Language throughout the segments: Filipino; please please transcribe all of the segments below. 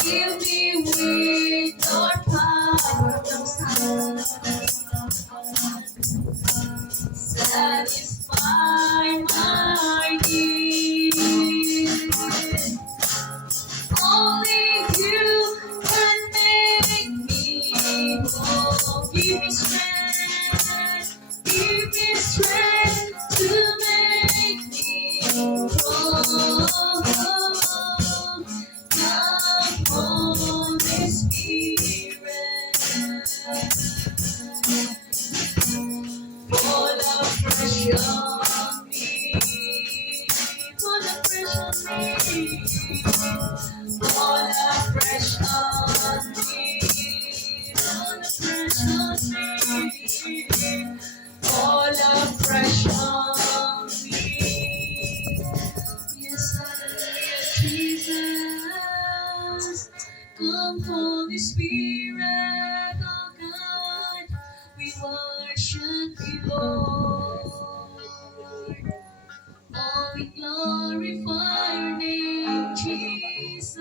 Fill me with your power. Satisfy my needs. Only you can make me whole. Give me strength. Give me strength to make me whole. Come, Holy Spirit. Fall afresh on me. Fall afresh on me. Fall afresh on me. Fall afresh on me. Fall afresh on me. Yes, hallelujah, Jesus. Come, Holy Spirit, oh God, we worship you, Lord. Oh, we glorify your name, Jesus.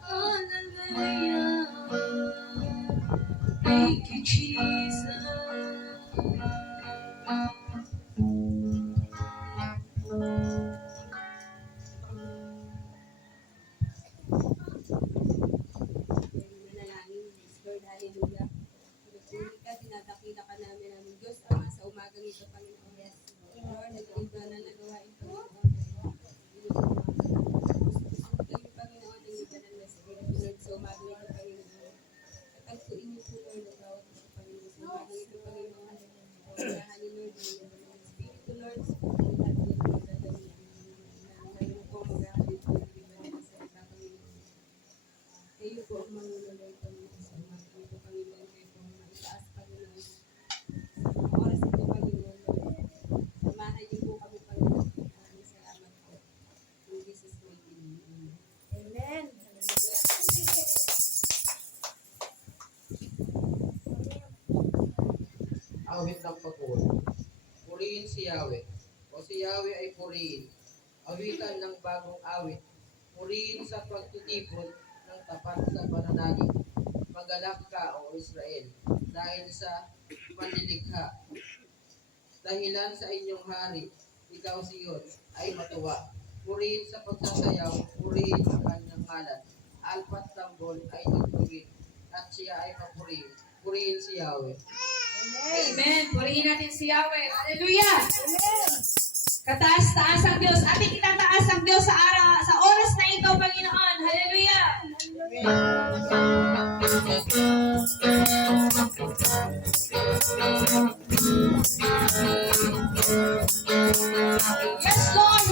Hallelujah. Thank you, Jesus. Manalangin, Lord, hallelujah. Pinupuri ka, tinadakila ka namin ng Diyos, Ama, sa umagang ito, Panginoon. Yes, Lord, nag-iba na nagawain, Panginoon. Gusto kayo, Panginoon, ang iba ng Spirit sa umagang ito, Panginoon. Katagpuin niyo po, Lord, ang bawat isa, Panginoon. Sa umagang ito, Panginoon. Orahan ni Lord, ang Espiritu, Lord, sa lahat ng mga dadawin. Ngayon po, mag-ahalin po ng iba ng salita, Panginoon. Kayo po ang mangunulay, Panginoon, sa umagang ito, Panginoon. Kayo po ang maitaas, Panginoon. Sa mga oras ito, Panginoon, Lord. Samahan niyo po kami, Panginoon. Maraming salamat po. In Jesus' mighty name. Amen. Awit ng pagpuri. Purihin si Yahweh. O si Yahweh ay purihin. Awitan ng bagong awit. Purihin sa pagtutipon ng tapat sa pananalig. Magalak ka, O Israel, dahil sa panlilikha. Dahilan sa inyong hari, ikaw Sion, ay matuwa. Purihin sa pagsasayaw, purihin ang kanyang ngalan. Alpat tambol ay tugtugin, at siya ay papurihin. Purihin si Yahweh. Amen. Purihin natin si Yahweh. Hallelujah. Kataas-taas ang Diyos. Ating itataas ang Diyos sa araw, sa oras na ito, Panginoon. Hallelujah. Yes, Lord.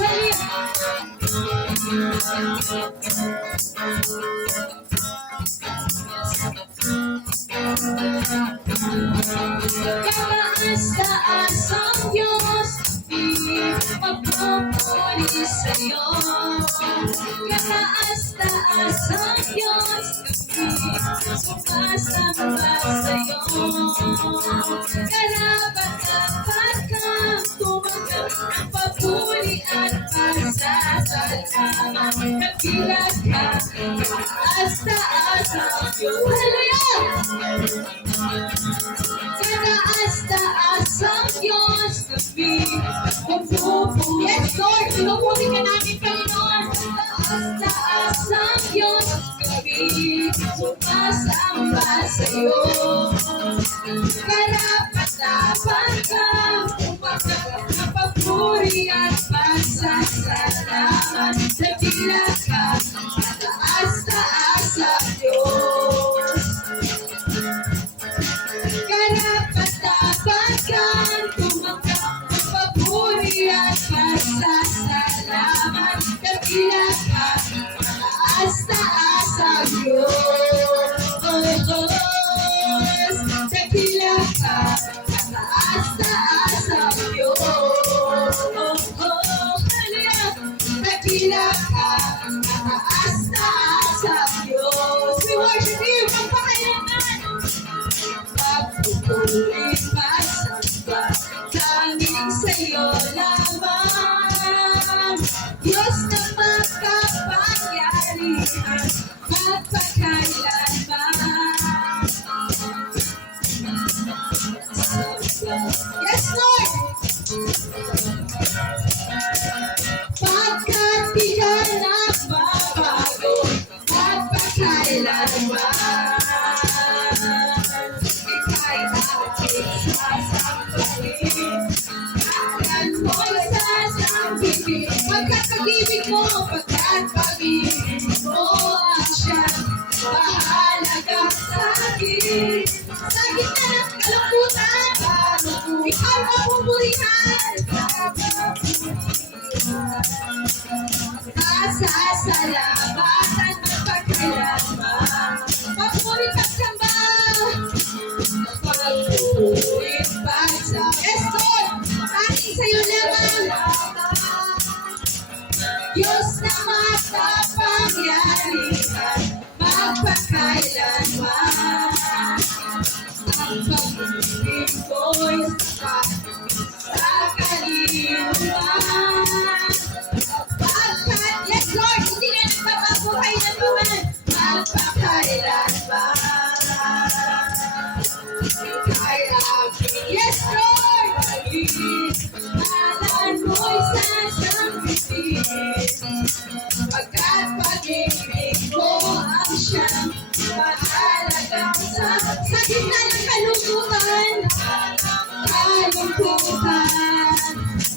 Kataas-taas ang Diyos, magpupuri sa'yo. Kataas-taas ang Diyos, sumasamba sa'yo. Karapat-dapat kang tumanggap ng papuri at pasasalamat. Kabilang ka, kataas-taas ang Diyos. Hallelujah! Kataas-taas ang Diyos, kami magpupuri. Yes, Lord, pinupuri ka namin, Panginoon. Kataas-taas ang Diyos, kami sumasamba sa'yo. Karapat-dapat kang tumanggap ng papuri at pasasalamat. Nagila ka, kataas-taas ang Diyos. Karapat-dapat kang tumanggap ng papuri at pasasalamat. Nagila ka, kataas-taas ang Diyos. Nagila ka, kataas-taas ang Diyos. Nagila ka, kataas-taas kaharian, magpakailanman. Yes, Lord! Pagkat di ka nagbabago, magpakailanman. Ika'y aking sasampahin, kalan mo'y sasambitin. Pagkat pag-ibig mo ang siyang mahalaga sa akin. Sa gitna ng kalungkutan, ikaw ang pupurihan. Kasasalamatan ng pagkailanman. Pagpurit at samba, pagpurit pagsa. Yes, Lord! Tanging sa'yo lamang, Diyos na makapangyarihan, magpakailanman. Ang pag-ibig ko'y sapat sa kalimutan. Pagkat, yes Lord, hindi na nagbabago kailanman, magpakailanman. Ika'y aking, yes Lord, kalan mo'y sasambitin. Pagkat pag-ibig mo ang siyang mahalagang sa gitna ng kalungkutan.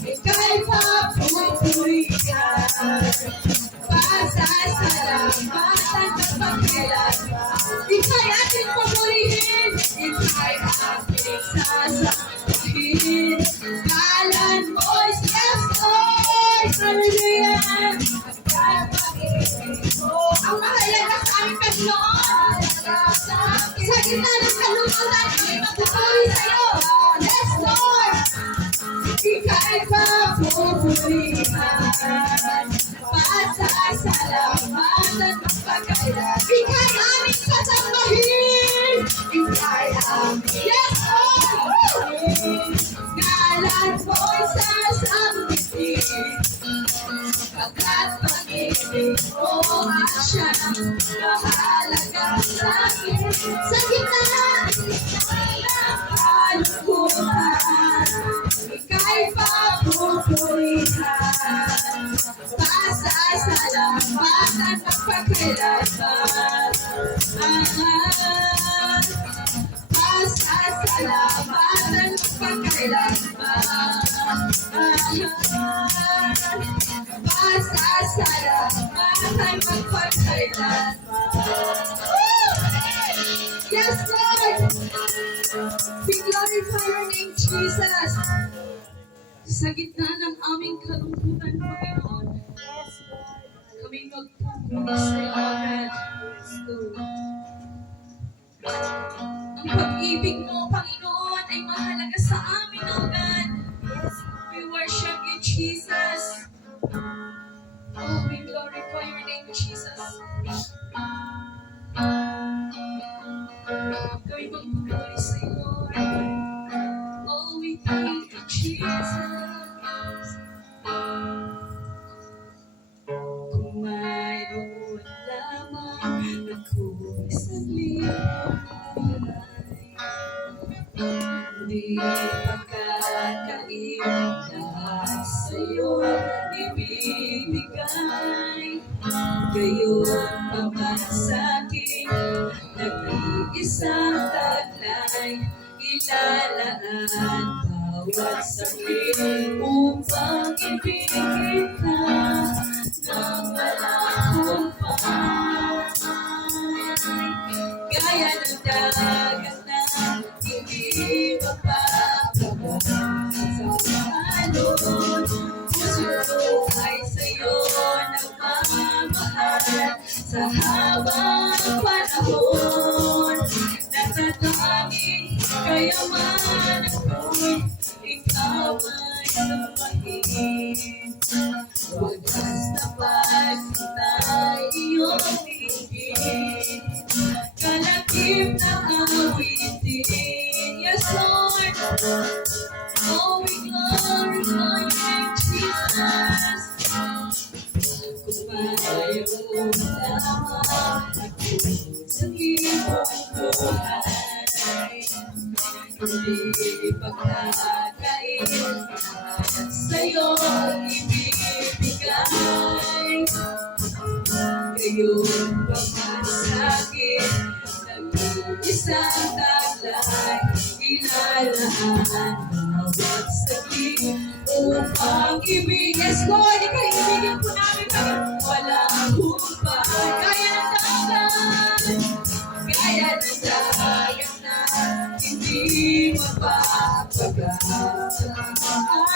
Ika'y papupurihan. Pasasalamatan ng pagkailanman. Ika'y ating papurihin. Ika'y ating sasampahin. Kalan mo'y yes, Lord. Hallelujah. Pagkat pag-ibig mo ang mahalaga sa aming Panginoon. Sa gitna ng kalungkutan, kami magpapuri sa'yo. Yes, Lord. Ika'y papupurihan. Pasasalamatan ng pagkailanman. Ika'y aming sasambahin. Ika'y aming, yes, Lord. Ngalan mo'y sasambitin. Pagkat pag-ibig mo ang siyang mahalaga sa akin. Sa gitna ng kalungkutan, ika'y papupurihan. Pasasalamatan ng pagkailanman. Pasasalamatan ng pagkailanman. Pasasalamatan ng pagkailanman. Yes, Lord! We glorify your name, Jesus. Sa gitna ng aming kalungkutan, Panginoon, kami magpupuri sa iyo agad. Ang pag-ibig mo, Panginoon, ay mahalaga sa amin, O God. We worship you, Jesus. Oh, we glorify your name, Jesus. Kami magpupuri sa iyo, Lord. Oh, we thank you, Jesus. Kung mayroon lamang ako isang liwanag, hindi pagkakaibig lahat sa'yo ibibigay. Gayon pa sa aking nag-iisang taglay, ilalaan bawat sakit upang ibigin ka ng walang humpay. Gaya ng dagat na hindi mapapagod sa alon, puso ko ay sa'yo nagmamahal sa habang panahon. Natatanging kayaman ako'y ikaw ay lumahin. Wagas na pagkita'y iyong tingin, kalakip na awitin. Yes, Lord. Oh, we glorify your name, Jesus. Kung mayroon lamang sa iyong buhay. Hindi pagkakain sa'yo ibibigay. Ngayong pagkasakit ng isang taglay, ilalaan bawat sakit upang ibig. Yes, Lord, ikaibigan po namin kayo. Walang hubad, kaya ng dagat, kaya ng dagat na hindi mapapagat.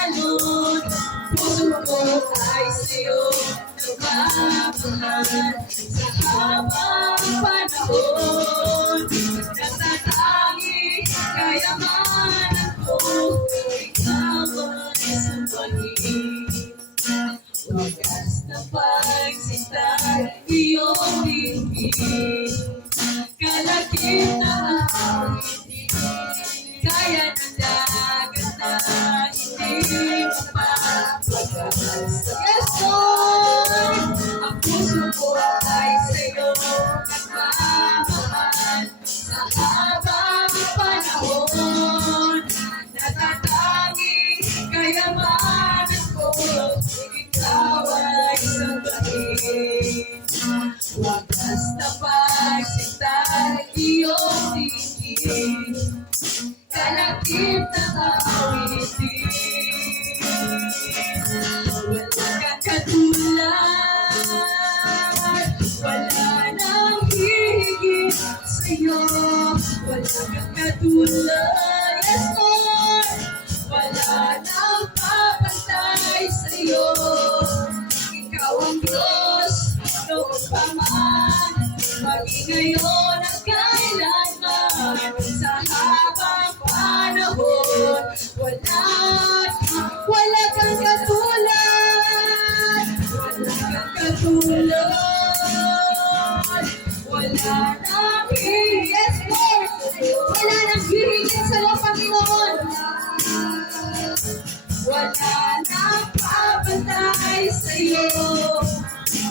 Alon, puso ko ay sa'yo nagmamahal sa habang panahon. Natatangi kayamanan ko, ikaw ay sambahin. Wagas na pagsitay iyong tingin, kalakip na awitin, kaya ng dagat na hindi mapapagas. Yes, Lord! Ang puso ko ay sa'yo nagmamahal sa habang panahon. Natatanging kayamanan ko, ikaw ay sambahin. Wagas na pagsitay iyong tingin, kalakip na awitin. Wala kang katulad, wala nang hihigit sa'yo. Wala kang katulad, yes Lord. Wala nang papantay sa'yo. Ikaw ang Diyos, noon pa man, maging ngayon at kailanman. Sa habang panahon, wala kang katulad. Wala kang katulad. Wala nang hihigit, yes Lord. Wala nang hihigit sa'yo, Panginoon. Wala nang papantay sa'yo.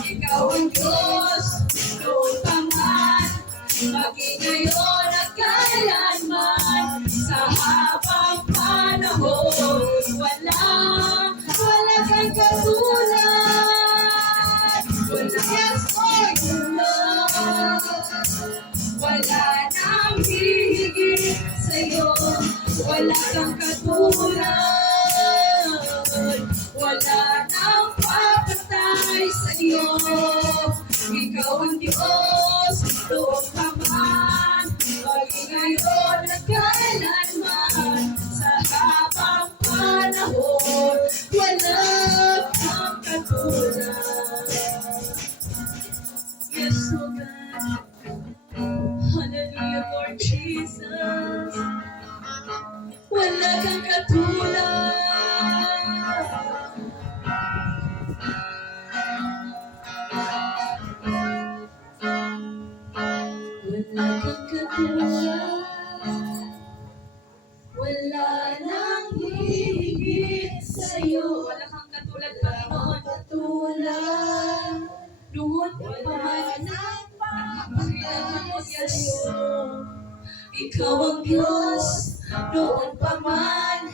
Ikaw ang Diyos, noon pa man, maging ngayon at kailanman. Sa habang panahon, wala kang katulad. Wala, yes, Lord, wala nang hihigit sa'yo. Wala kang katulad. Wala nang papatay sa'yo. Ikaw ang Diyos, noon pa man, maging ngayon at kailanman. Sa habang panahon, wala kang katulad. Yes, oh God. Hallelujah, Lord Jesus. Wala kang katulad. Wala kang katulad. Wala nang hihigit sa'yo. Wala kang katulad, Panginoon. Katulad. Noon pa man sa'yo. Ikaw ang Diyos, noon pa man,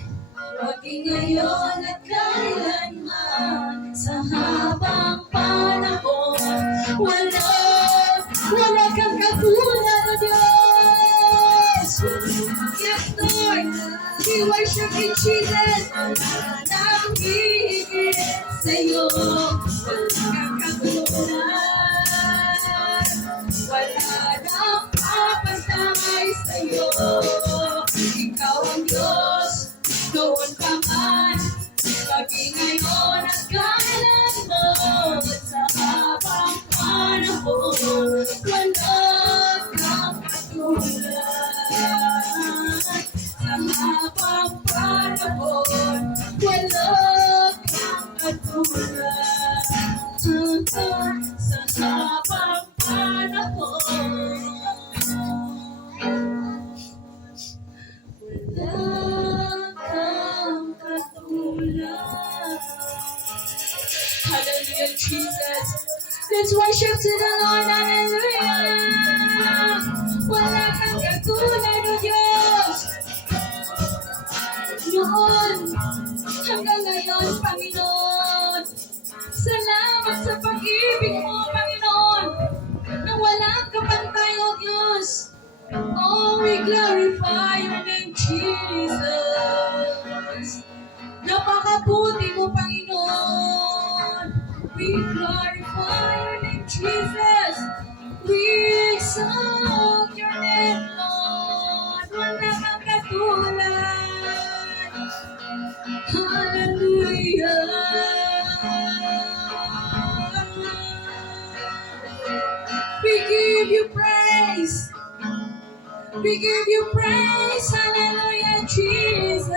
maging ngayon at kailanman. Sa habang panahon, wala kang katulad, O Diyos. Yes, Lord, we worship you, Jesus. Wala nang hihigit sa'yo. Wala kang katulad. Wala nang papantay sa'yo. Ikaw ang Diyos, noon pa man, maging ngayon at kailanman. Sa habang panahon, wala kang katulad. Sa habang panahon, wala kang katulad. Sa habang panahon, wala kang katulad. Hallelujah, Jesus. Let's worship today. the Lord, hallelujah. Wala kang katulad o Diyos. Noon, hanggang ngayon, Panginoon. Salamat sa pag-ibig mo, Panginoon, na walang kapantay, O Diyos. Oh, we glorify your name, Jesus. Napakabuti mo, Panginoon. We glorify your name, Jesus. We exalt your name, Lord. Wala kang katulad. Hallelujah. We give you praise. We give you praise. Hallelujah, Jesus.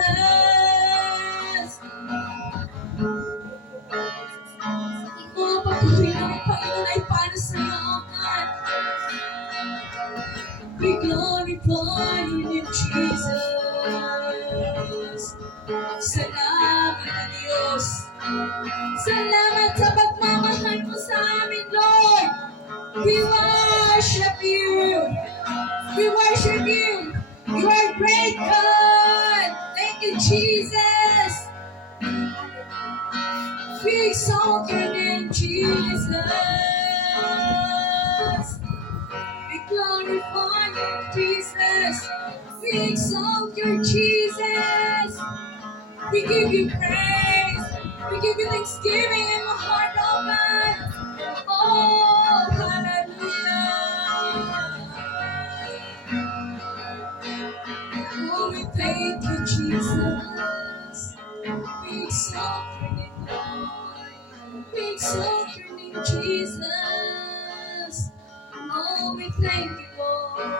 Mga papuri ng Panginoon ay para sa iyo, O God. We glorify you, Jesus. Salamat na Diyos. Salamat sa pagmamahal mo sa amin, Lord. We worship you. We worship you. You are great, God. Thank you, Jesus. We exalt your name, Jesus. We glorify you, Jesus. We exalt your Jesus. We give you praise. We give you thanksgiving in our heart, oh God. Oh, hallelujah. Oh, we thank you, Jesus. We exalt your name, Lord. We exalt your name, Jesus. Oh, we thank you, Lord.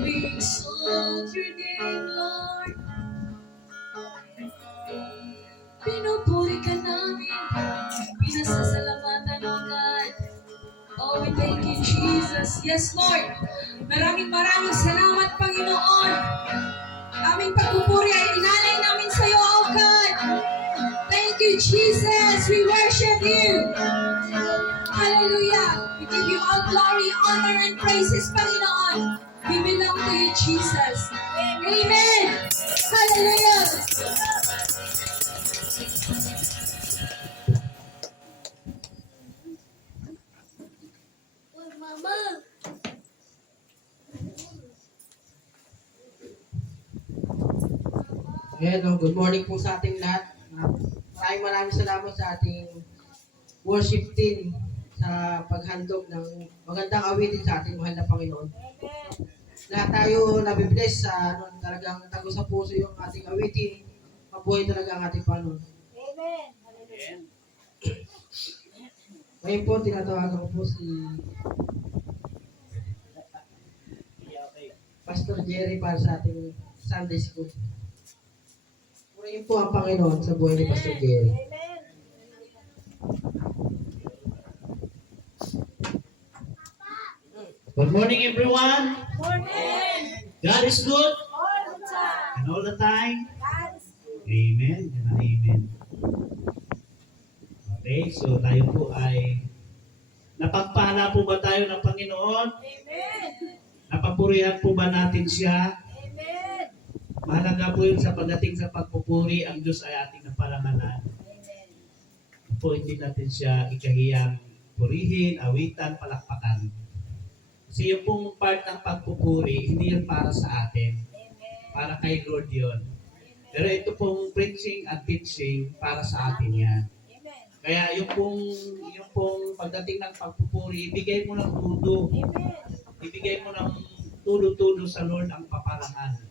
We exalt your name, Lord. Pinupuri ka namin. Pinasasalamatan, O God. Oh, we thank you, Jesus. Yes, Lord. Maraming salamat, Panginoon. Aming pagpupuri ay inalay namin sa iyo, O God. Thank you, Jesus. We worship you. Hallelujah. We give you all glory, honor, and praises, Panginoon. We belong to you, Jesus. Amen. Hallelujah. Mama. Ayan, good morning po sa ating lahat. Maraming salamat sa ating worship team sa paghandog ng magandang awitin sa ating mahal na Panginoon. Lahat tayo nabibless sa talagang tago sa puso yung ating awitin. Mabuhay talaga ang ating Panginoon. Amen. Ngayon po, tinatawagan ko po si Pastor Jerry para sa ating Sunday School. Purihin po ang Panginoon sa buhay ni Pastor Jerry. Good morning, everyone. Morning. God is good All the time. and all the time. God is good. Amen and amen. Okay, so tayo po ay napagpala po ba tayo ng Panginoon? Amen. Napapurihan po ba natin siya? Amen. Mahalaga po yun sa pagdating sa pagpupuri, ang Diyos ay ating naparangalan. Amen. Po, hindi natin siya ikahiyang purihin, awitan, palakpakan. Kasi yung pong part ng pagpupuri, hindi yun para sa atin. Amen. Para kay Lord yun. Pero ito pong preaching at teaching, para sa atin yan. Amen. Kaya yung pong pagdating ng pagpupuri, ibigay mo ng tudo. Amen. Ibigay mo ng tudo-tudo sa Lord ang paparangan.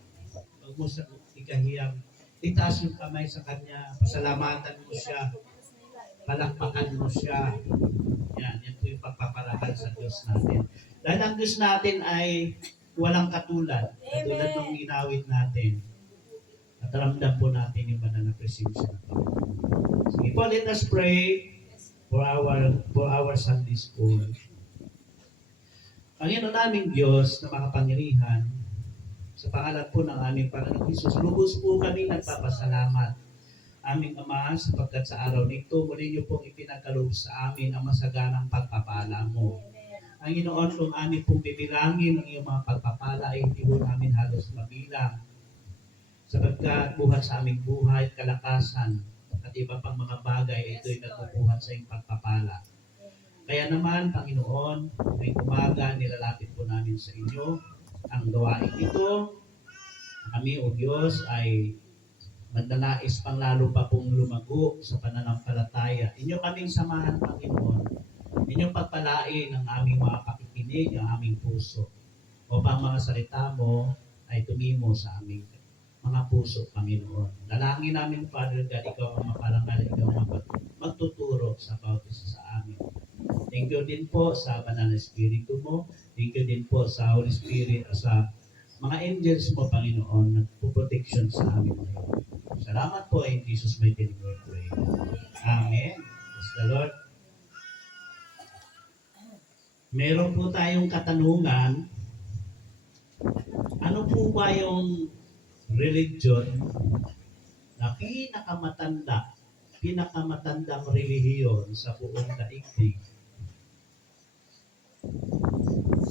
Huwag mo sa ikahiyang. Itaas yung kamay sa Kanya. Pasalamatan mo siya. Palakpakan mo siya. Yan po yung pagpaparangan sa Diyos natin. Dahil ang Diyos natin ay walang katulad. Katulad ng ginawit natin. At ramdam po natin yung banal na presensya ng Panginoon. Sige po, let us pray for our Sunday School. Panginoon naming Diyos na makapangyarihan, sa pangalan po ng aming Panginoon Hesus, lubos po kami nagpapasalamat aming Ama, sapagkat sa araw nito, muli niyo pong ipinagkaloob sa amin ang masaganang pagpapala mo. Ang Ginoon, kung amin pong bibilangin ang iyong mga pagpapala ay hindi po namin halos mabilang. Sapagkat buhat sa aming buhay, kalakasan, at iba pang mga bagay ay ito'y nagpupuhat sa iyong pagpapala. Kaya naman, Panginoon, ngayong umaga, nilalapit po namin sa inyo ang gawain ito. Kami, O Diyos, ay magdanais pang lalo pa pong lumago sa pananampalataya. Inyo kaming samahan, Panginoon. Inyong pagpalain ang aming mga pakikinig, ang aming puso. Upang mga salita mo ay tumimo sa aming mga puso, Panginoon. Dalangin namin, Father God, ikaw ang maparangal, ikaw ang magtuturo sa bawat isa sa amin. Thank you din po sa banal na Espiritu mo. Thank you din po sa Holy Spirit, sa mga angels mo, Panginoon, nagpo-protection sa amin ngayon. Salamat po in Jesus' mighty name we pray. Amen. Praise the Lord. Meron po tayong katanungan. Ano po ba yung religion na pinakamatandang relihiyon sa buong daigdig?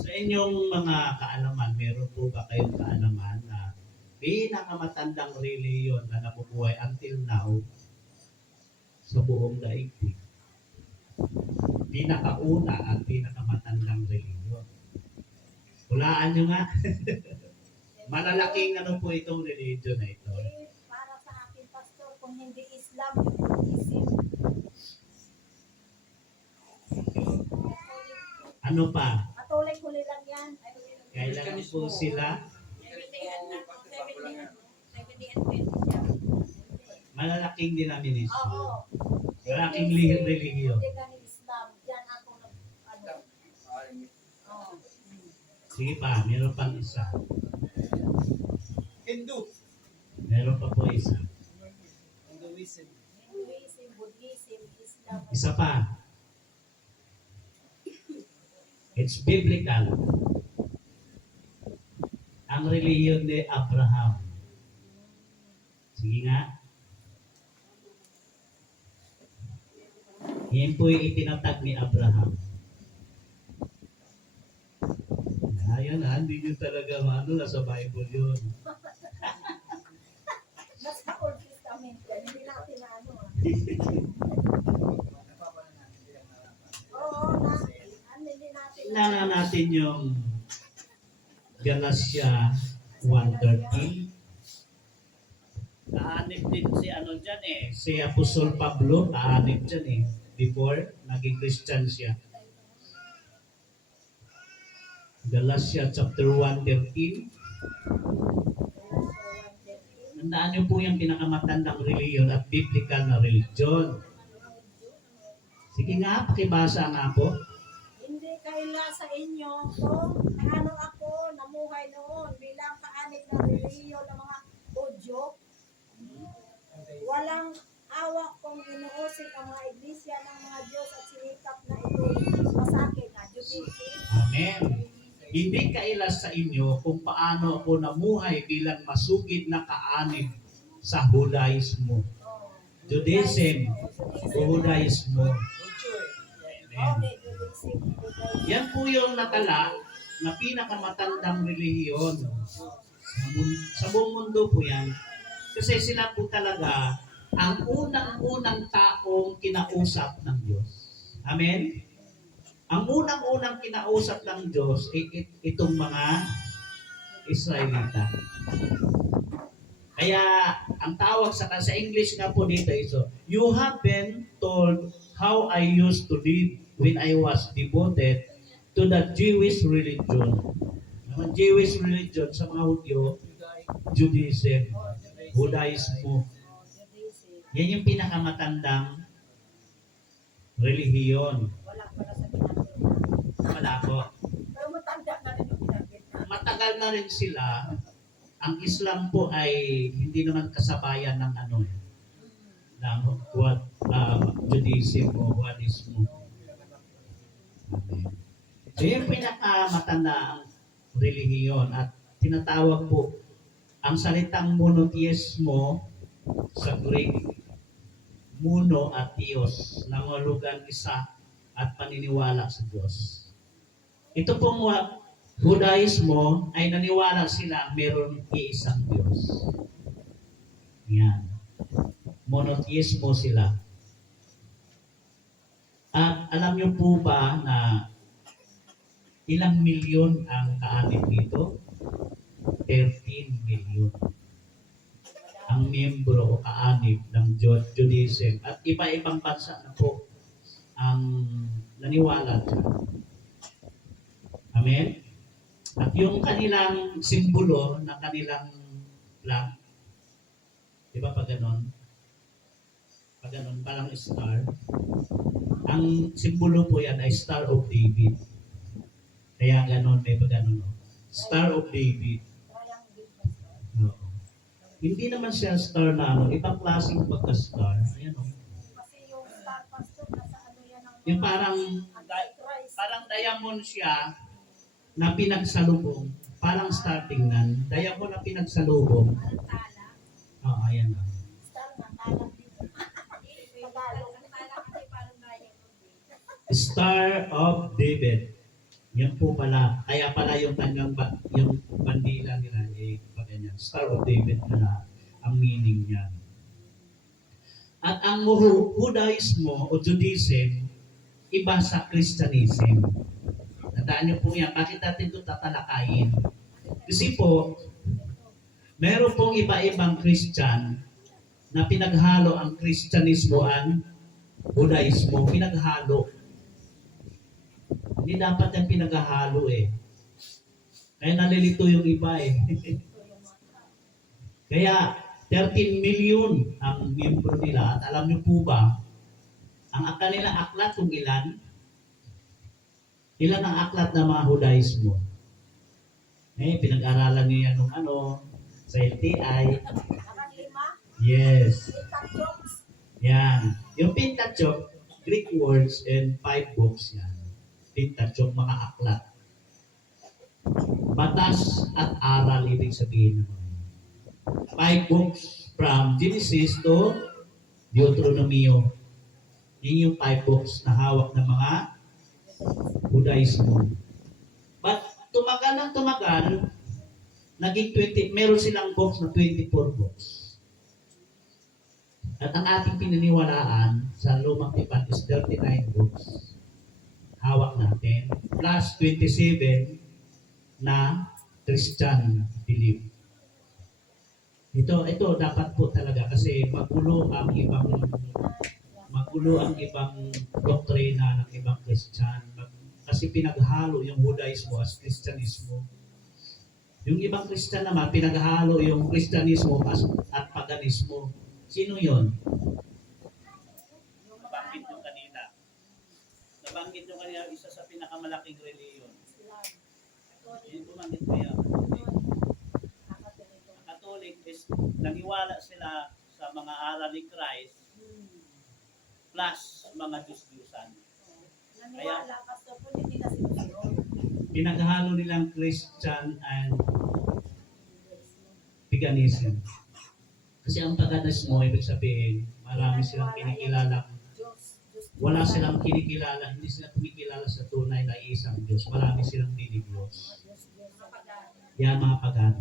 Sa inyong mga kaalaman, meron po ba kayong kaalaman na pinakamatandang relihiyon na nabubuhay until now sa buong daigdig? Pinakauna at pinakamatandang relihiyon. Hulaan nyo nga. Malalaking ano po itong religion na ito. Para sa akin, Pastor, kung hindi Islam, yung Buddhism. Ano pa? Patuloy huli lang yan. Kailan po sila? Malalaking denomination. Oo. Malaking religion. Hindi ka ni Islam. Yan ako ano. Oo. Sige pa, meron pang isa. Hindu. Meron pa po isa. Hinduism. Hinduism, Buddhism, Islam. Isa pa. It's biblical. Ang relihiyon ni Abraham. Sige nga. Yan po yung itinatag ni Abraham. Ayan ha, hindi nyo talaga nasa Bible yun. Nasa Old Testament yan. Hindi natin na ano. Oo, hindi natin Tingnan natin yung Galatia 1:13. Kaanib din si ano dyan si Apostol Pablo, kaanib dyan before naging Christian siya. Galatia chapter 1:13. Tandaan niyo po yung pinakamatandang reliyon at biblical na religion. Sige nga, pakibasa nga po. Hindi kaila sa inyo kung ano ako namuhay noon bilang kaanib na relihiyon ng mga Hudyo. Walang awa kung inuusik ang mga iglesia ng mga Diyos at sinikap na ito masakit na Judaism. Amen. Hindi kailas sa inyo kung paano ako namuhay bilang masugid na kaanib sa Judaismo. Judaism o Judaismo. Amen. Yan po yung natala na pinakamatandang relihiyon. Sa buong mundo po yan. Kasi sila po talaga ang unang-unang taong kinausap ng Diyos. Amen? Ang unang-unang kinausap ng Diyos ay itong mga Israelita. Kaya ang tawag sa English nga po dito is, you have been told how I used to live when I was devoted to the Jewish religion. Ang Jewish religion sa mga Hudyo, Judaism, Judaismo. Yan yung pinakamatandang relihiyon. Wala pala sa ginagawa. Wala po. Pero matanda na rin yung ginagawa. Matagal na rin sila. Ang Islam po ay hindi naman kasabayan ng ng Judaism o Judaismo. Amen. So yung pinakamatandang relihiyon at tinatawag po ang salitang monotheismo sa Greek muno at Diyos, nangulugan isa at paniniwala sa Diyos. Ito pong Judaismo ay naniwala sila meron iisang Diyos. Yan. Monotheismo sila. At alam niyo po ba na ilang milyon ang kaanib dito? 13 milyon ang miyembro o kaanib ng Judaism. At iba-ibang bansa na po ang naniwala dyan. Amen? At yung kanilang simbolo na kanilang flag, di ba pag ganon? Pag ganon, parang star. Ang simbolo po yan ay Star of David. Kaya ganon, may pag ganon. Star of David. Oo. Hindi naman siya star na ano, ibang klaseng pagka-star. Ayan o. Kasi yung star pastor, nasa ano yan ang Yung parang diamond siya na pinagsalubong. Parang star tingnan. Diamond na pinagsalubong. parang tala. Oo, ayan o. Star na tala dito. Tagalog. Ang tala kasi parang diamond eh. Star of David. Yan po pala. Kaya pala yung kanyang yung bandila nila pag ganyan. Star of David pala ang meaning niyan. At ang Judaismo o Judaism iba sa Christianism. Tandaan niyo po yan. Bakit natin ito tatalakayin? Kasi po, meron pong iba-ibang Christian na pinaghalo ang Christianismo at Judaismo. Pinaghalo. Hindi dapat yung pinaghalo eh. Kaya nalilito yung iba eh. Kaya 13 million ang miyembro nila. At alam niyo po ba, ang kanila aklat kung ilan? Ilan ang aklat ng mga Judaismo? Pinag-aralan niyo yan nung sa LTI. Parang 5. Yes. Pentateuch. Yan. Yung Pentateuch, Greek words and 5 books yan. Pentateuch, mga aklat. Batas at aral, ibig sabihin naman. 5 books from Genesis to Deuteronomy. Yun yung 5 books na hawak ng mga Judaismo. But tumagal ng tumagal, naging 20, meron silang books na 24 books. At ang ating pininiwalaan sa Lumang Tipan is 39 books. Hawak natin. Plus 27 na Christian belief. Ito dapat po talaga kasi magulo ang ibang doktrina ng ibang Christian. Kasi pinaghalo yung Judaismo as Christianismo. Yung ibang Christian naman, pinaghalo yung Christianismo at paganismo. Sino yon? Nabanggit nyo kanina. Nabanggit nyo kanina isa sa pinakamalaking reliyon. Yung bumanggit ko yan. Ang Catholic is naniwala sila sa mga aral ni Christ plus mga Diyos-Diyusan. Naniwala pastor po hindi na sinusunod. Pinaghalo nilang Christian and paganism. Kasi ang paganismo, ibig sabihin, marami silang kinikilala. Wala silang kinikilala, hindi sila kumikilala sa tunay na isang Diyos. Marami silang dinidiyos. Yan mga pagano.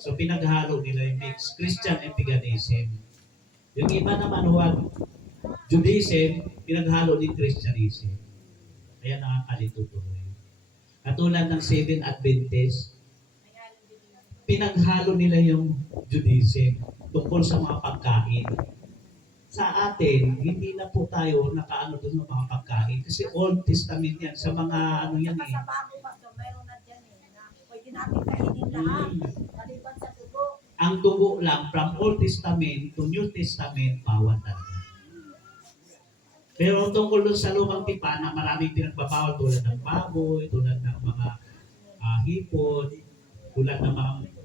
So pinaghalo nila yung mix Christian and paganism. Yung iba naman huwag Judaism, pinaghalo din Christianism. Kaya nakakalito tuloy. Katulad ng Seventh Adventist, pinaghalo nila yung Judaism tungkol sa mga pagkain. Sa atin, hindi na po tayo nakaano doon ng mga pagkain kasi Old Testament yan, sa mga ano yan eh. Sa bago pastor, mayroon na dyan na pwede natin kainin lahat. Maliban sa dugo. Ang dugo lang, from Old Testament to New Testament, bawal talaga. Pero tungkol doon sa Lumang Tipan na maraming pinagbabawal tulad ng baboy, tulad ng mga hipon, tulad ng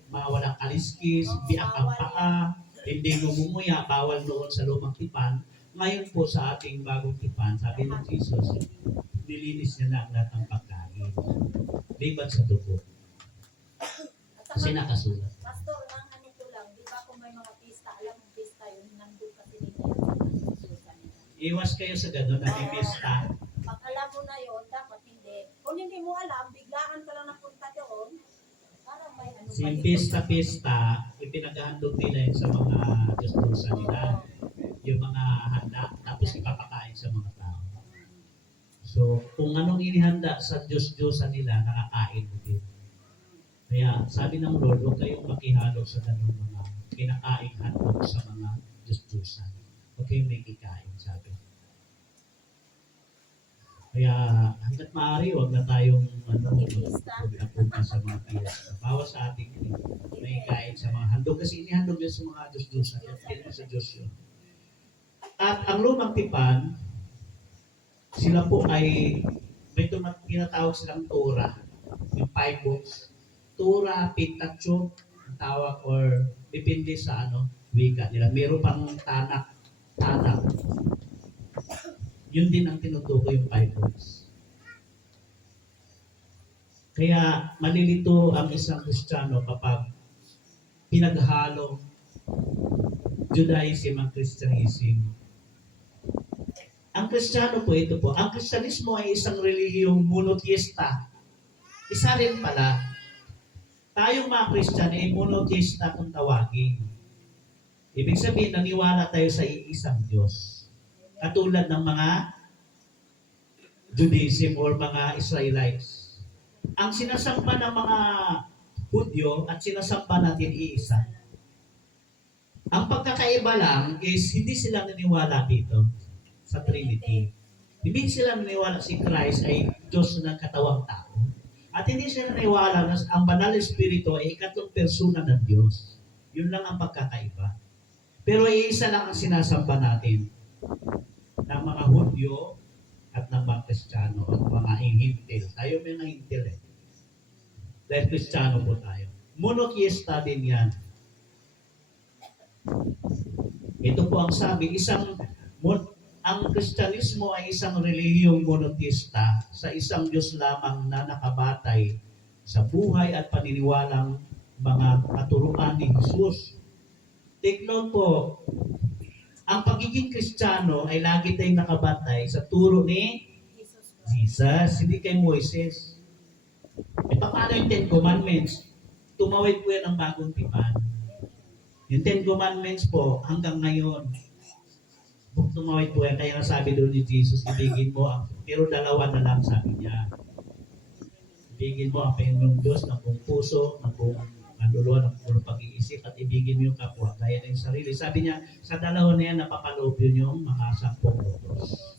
mga walang kaliskis, biak ang paa, hindi lumumuya, bawal noon sa Lumang Tipan. Ngayon po sa ating bagong tipan, sabi ng Jesus, nilinis niya na ang lahat ng pagkain. Liban sa dugo. Kasi nakasulat. Pastor, ang ano ko lang, di ba kung may mga pista, alam mo pista yun, nandun kasi nila yan. Iwas kayo sa gano'n, namimista. Pag alam mo na yon, dapat hindi. Kung hindi mo alam, biglaan ka lang napunta doon. Parang may ano Si pa yun. pista-pista, ipinaghahandog nila yun sa mga Diyos-Diyosa nila. Yung mga handa, tapos ipapakain sa mga tao. So, kung anong inihanda sa Diyos-Diyosa nila, nakakain mo din. Kaya sabi ng Lord, huwag kayong makihalo sa ganung mga kinakain handog sa mga Diyos-Diyosa. Huwag kayong may kikain, sabi. Kaya hanggat maaari, huwag na tayong punta sa mga piyesta. Bawas sa ating may kain sa mga handog. Kasi inihandog yan sa mga Diyos-Diyosa. Yan sa Diyos yun. At ang lumang tipan, sila po ay may tinatawag silang Torah. Yung 5 books. Torah, Pentateuch, ang tawag or depende sa wika nila. Meron pang Tanak. Yun din ang tinutukoy yung 5 books. Kaya malilito ang isang Kristiyano kapag pinaghalo Judaism ang Christianism. Ang Kristiyano po, ito po, ang Kristyanismo ay isang relihiyong monoteista. Isa rin pala, tayong mga Kristiyano ay monoteista kung tawagin. Ibig sabihin, naniwala tayo sa iisang Diyos. Katulad ng mga Judaism or mga Israelites. Ang sinasamba ng mga Hudyo at sinasamba natin iisa. Ang pagkakaiba lang is hindi sila naniwala dito sa Trinity. Hindi sila naniwala si Christ ay Diyos na katawang tao. At hindi sila naniwala na ang Banal Espiritu ay ikatlong persona ng Diyos. Yun lang ang pagkakaiba. Pero iisa lang ang sinasamba natin ng mga Hudyo at ng mga Kristiyano at mga Hintil. Tayo may mga Hintil eh. Dahil Kristiyano po tayo. Monotheista din yan. Ito po ang sabi, ang Kristyanismo ay isang relihiyong monoteista sa isang Diyos lamang na nakabatay sa buhay at paniniwalang mga katuruan ni Jesus. Take note po, ang pagiging Kristiyano ay lagi tayong nakabatay sa turo ni Jesus, hindi kay Moises. E paano yung 10 Commandments? Tumawid po yan ang bagong tipan. Yung 10 Commandments po, hanggang ngayon, tumawid po yan. Kaya sabi doon ni Jesus, ibigin mo ang, pero dalawa na lang sabi niya. Ibigin mo ang Panginoong Diyos ng buong puso, ng buong kaluluwa, ng buong pag-iisip, at ibigin mo yung kapwa, gaya ng sarili. Sabi niya, sa dalawa na yan, napapaloob yun yung mga 10 utos.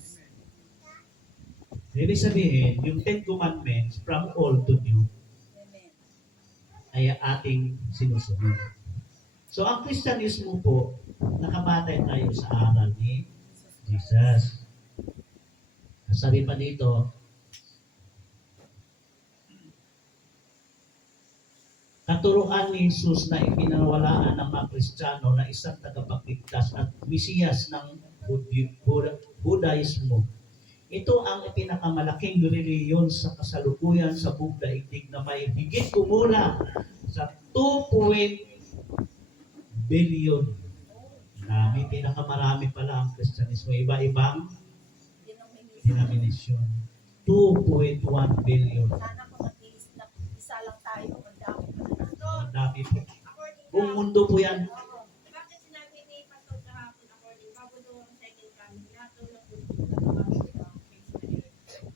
Ibig sabihin, yung 10 Commandments, from old to new, ay ating sinusunod. So, ang Kristyanismo po, nakabatay tayo sa aral ni Jesus. Sabi pa dito, katuruan ni Jesus na ipinawalaan ng mga Kristiyano na isang tagapagligtas at Mesiyas ng Budaismo. Ito ang pinakamalaking reliyon sa kasalukuyan sa buong daigdig na may higit kumulang sa 2 billion. May pinakamarami pala ang Kristyanismo. Iba-ibang denomination. 2.1 billion. Sana kung at least isa lang tayo, ang dami pa na natin. Ang dami po. Buong mundo po yan. Bakit sinabi ni Pastor kahapon according bago doon ang second coming, natulog po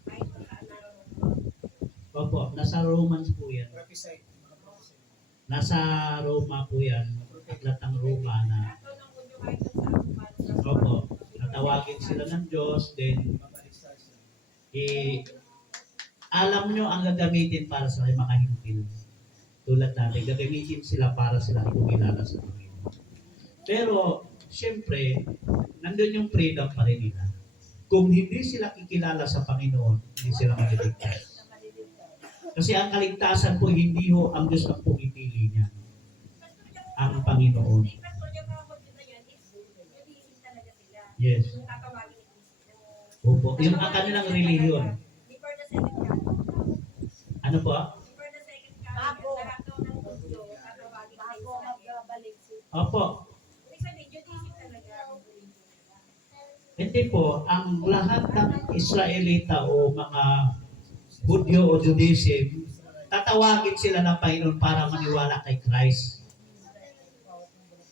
kahit saan na Opo, nasa Romans po yan. Prophesy. Nasa Roma po yan. Aklat ng Roma na natulog po yung kahit saan para sa opo, natawagin sila ng Diyos, then alam nyo ang gagamitin para sa mga hintil. Tulad natin, gagamitin sila para sila ikukilala sa Panginoon. Pero, syempre, nandun yung freedom pa rin nila. Kung hindi sila kikilala sa Panginoon, hindi sila maliligtas. Kasi ang kaligtasan po, hindi ho ang Diyos ang pumipili niya. Ang Panginoon. Yung Pastor yung mga konsyo na yan is nag-iisip talaga sila. Yes. Yung tatawagin Opo. Yung ang kanilang religion. before the second coming. Ano po? Before the second coming, lahat daw ng konsyo tatawagin Bago sa magbabalik si Opo. ibig sabihin, Judaism talaga. Hindi po, ang lahat ng Israelita o mga Hudyo o Judaism, tatawagin sila ng Panginoon para maniwala kay Christ.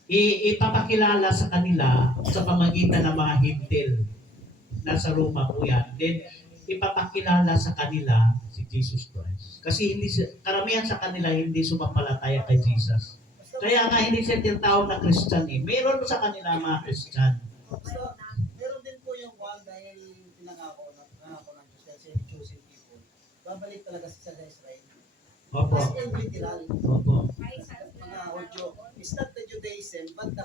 Ipapakilala sa kanila sa pamagitan ng mga hintil. Nasa Roma po yan. Then, ipapakilala sa kanila si Jesus Christ. Kasi karamihan sa kanila hindi sumampalataya kay Jesus. Kaya nga hindi siya tinatawag na Christian eh. Meron sa kanila mga Christian. So, meron din po yung one dahil pinangako ng Diyos kasi yung chosen people. Babalik talaga sa Israel. Opo. As in literal, Opo. mga Hudyo. It's not the Judaism, but the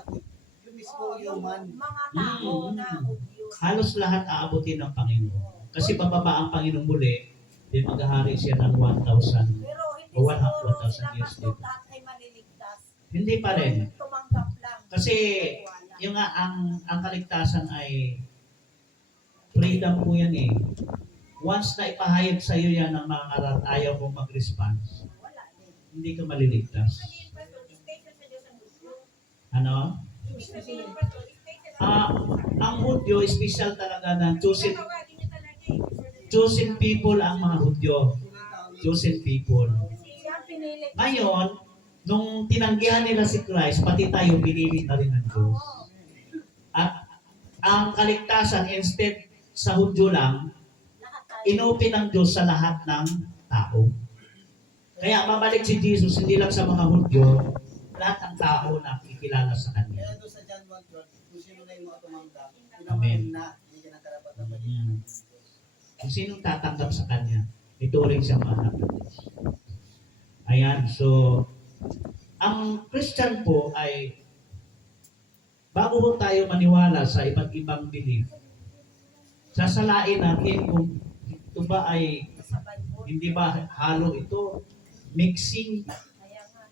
yung mismo human. mga tao na Hudyo. Halos lahat aabutin ng Panginoon. Kasi pababa ang Panginoon muli, di maghahari siya ng 1,000. Pero hindi O siguro 1,000 sila years pastor dito. lahat ay maliligtas. Hindi pa rin. Yung tumanggap lang. Kasi yung nga, ang kaligtasan ay freedom po yan eh. Once na ipahayag sa iyo yan ng mga karat, ayaw mong mag-response, Wala din. hindi ka maliligtas. Ano? Ang Hudyo, special talaga na chosen people ang mga Hudyo. Chosen people. Siya ang pinili. Ngayon, nung tinanggihan nila si Christ, pati tayo pinili na rin ng Diyos. At ang kaligtasan, instead sa Hudyo lang, Lahat tayo. inopen ng Diyos sa lahat ng tao. Kaya babalik si Jesus hindi lang sa mga Hudyo, lahat ng tao na kikilala sa Kanya. Kaya doon sa John 1:12, kung sino na yung mga tumanggap, Amen. pinamahin na, hindi ka ng karapatan pa Mm. Kung sinong tatanggap sa Kanya, ituring siyang anak ng Diyos. Ayan, so, ang Christian po ay, bago po tayo maniwala sa iba't ibang belief, sasalain natin kung ito ba ay, Sa Bible. hindi ba halo ito, mixing Kaya nga.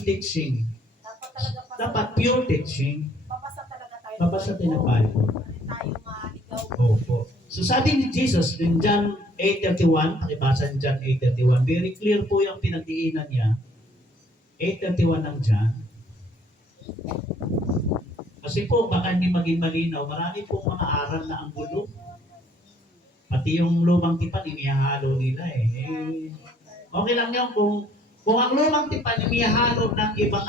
teaching. Dapat talaga Dapat pure teaching. papasa talaga tayo. Papasa tayo ng Bible. Tayo maligaw. Opo. So sabi ni Jesus in John 8:31, pakibasa ni John 8:31, very clear po yung pinagdiinan niya. 8:31 ng John. Kasi po, baka hindi maging malinaw, marami pong mga aral na ang gulo. Pati yung lumang tipan, inihalo nila eh. Okay lang yun kung ang lumang tipan, inihalo ng ibang